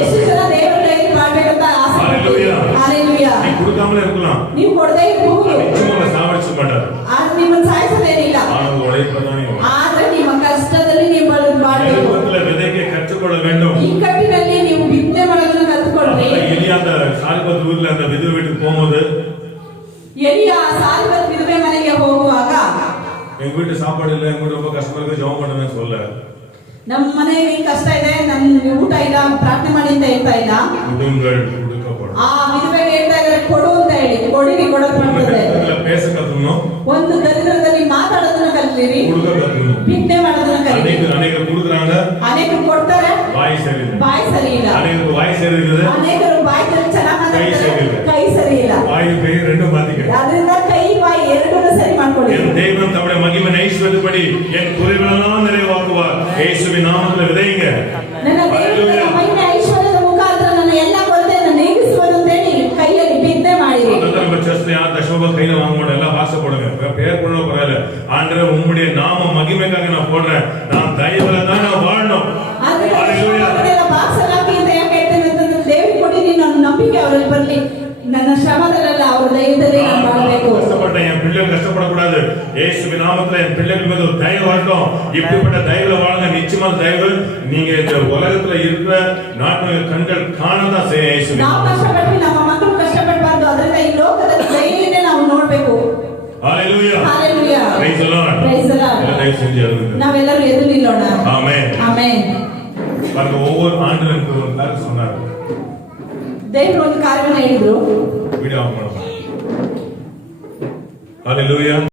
ಎಷ್ಟು ಜನ ದೇವರ ದಯೆಯಲ್ಲಿ ಬಾಳ್ಬೇಕಂತ ಆಸೆ ಹಾಲೆಲೂಯಾ. கொடுக்காமலே இருக்கலாம், ನೀವು ಕೊಡದೇ ಇರಬಹುದು, சாவடிச்சு மாட்டாரு, ಆದ್ರೆ ನಿಮ್ಮನ್ನು ಸಾಯಿಸೋದೇನಿಲ್ಲ. ಆದ್ರೆ ನಿಮ್ಮ ಕಷ್ಟದಲ್ಲಿ ನೀವು ಬಾಳಬೇಕು. விதைக்க கற்றுக்கொள்ள வேண்டும். ಇಕ್ಕಟ್ಟಿನಲ್ಲಿ ನೀವು ಬಿತ್ತನೆ ಮಾಡೋದನ್ನ ಕಲ್ತ್ಕೊಳ್ಳಿ. எலியா அந்த சாலிபத் ஊர்ல அந்த விதவை வீட்டுக்கு போகும்போது ಎಲಿಯ ಸಾಲಿಬತ್ ವಿಧವೆ ಮನೆಗೆ ಹೋಗುವಾಗ எங்க வீட்டு சாப்பாடு இல்ல, எங்க வீட்டு ரொம்ப கஷ்டமா இருக்கு, ஜெபம் பண்ணுன்னு சொல்ல. ನಮ್ಮ ಮನೆಯಲ್ಲಿ ಕಷ್ಟ ಇದೆ, ನಮ್ಗೆ ಊಟ ಇಲ್ಲ, ಪ್ರಾರ್ಥನೆ ಮಾಡಿ ಅಂತ ಹೇಳ್ತಾ ಇಲ್ಲ. கொடுங்கள் கொடுக்கப்படும். ಆ ವಿಧವೆಗೆ ಹೇಳ್ತಾ ಇದ್ದಾರೆ ಕೊಡು ಅಂತ ಹೇಳಿ, ಕೊಡಿರಿ ಕೊಡಲ್ಪಡ್ತದೆ. பேச கத்துக்கணும், ಒಂದು ದರಿದ್ರದಲ್ಲಿ ಮಾತಾಡೋದನ್ನ ಕಲಿಯಿರಿ, கொடுக்க ಕத்துக்கணும். ಬಿತ್ತನೆ ಮಾಡೋದನ್ನ ಕಲಿಯಿರಿ. அநேகர் கொடுக்குறாங்க, ಅನೇಕರು ಕೊಡ್ತಾರೆ, வாய் சரியில்லை. ಬಾಯಿ ಸರಿ ಇಲ್ಲ. அநேகருக்கு வாய் சரி இருக்குது, ಅನೇಕರು ಬಾಯಿ ಚೆನ್ನಾಗಿ ಮಾತಾಡ್ತಾರೆ, ಕೈ ಸರಿ ಇಲ್ಲ. வாய் கை ரெண்டும் மாத்திக்க. ಅದರಿಂದ ಕೈ ಬಾಯಿ ಎರಡನ್ನೂ ಸರಿ ಮಾಡ್ಕೊಳ್ಳಿ. என் தேவன் தம்முடைய மகிமை ஐஸ்வர்யப்படி என் குறைகளெல்லாம் நிறைவாக்குவார். இயேசுவின் நாமத்தில் விதைங்க. ನನ್ನ ದೇವರ ಮಹಿಮೆ ಐಶ್ವರ್ಯದ ಮುಖಾಂತರ ನನ್ನ ಎಲ್ಲ ಕೊರತೆಯನ್ನು ನೀಗಿಸುವುದು ಅಂತ ಹೇಳಿ ಕೈಯಲ್ಲಿ ಬಿತ್ತನೆ ಮಾಡಿರಿ. நம்ம சர்ச்ல யார் தசமபா கையில வாங்க மாட்டோம், எல்லாம் பாச போடுங்க, பேர் போடணும் பரவாயில்ல. ஆண்டவரே உம்முடைய நாம மகிமைக்காக நான் போடுறேன், நான் தயவுல தான் நான் வாழணும். ஹalleluya. ನಂಬಿಕೆ ಅವರಲ್ಲಿ ಬರಲಿ, ನನ್ನ ಶ್ರಮದಲ್ಲ ಅವರ ದಯದಲ್ಲಿ ನಾನು ಬಾಳಬೇಕು. கஷ்டப்பட்டேன், என் பிள்ளைகள் கஷ்டப்படக்கூடாது. இயேசுவின் நாமத்துல என் பிள்ளைகள் மீது ஒரு தயவு வரட்டும். இப்படிப்பட்ட தயவுல வாழுங்க, நிச்சயமான தயவு நீங்க இந்த உலகத்துல இருக்கிற நாட்டு கண்கள் காணதான் செய்ய. இயேசுவின் ನಾವು ಕಷ್ಟಪಟ್ಟು ನಮ್ಮ ಮಕ್ಕಳು ಕಷ್ಟಪಡಬಾರದು, ಅದರಿಂದ ಈ ಲೋಕದ ದಯೆಯನ್ನೇ ನಾವು ನೋಡಬೇಕು. ஹalleluya. ஹalleluya. praise the lord. praise the lord. எல்லாரும் செஞ்சு அழுங்க, நாವೆಲ್ಲರೂ ಎದ್ದು ನಿಲ್ಲೋಣ. Amen amen. பாருங்க, ஒவ்வொரு ஆண்டும் எனக்கு ஒரு காரியம் சொன்னாரு, ದೇವರು ಒಂದು ಕಾರ್ಯವನ್ನು ಹೇಳಿದ್ರು. ವಿಡಿಯೋ ಆನ್ ಮಾಡೋಣ. Hallelujah.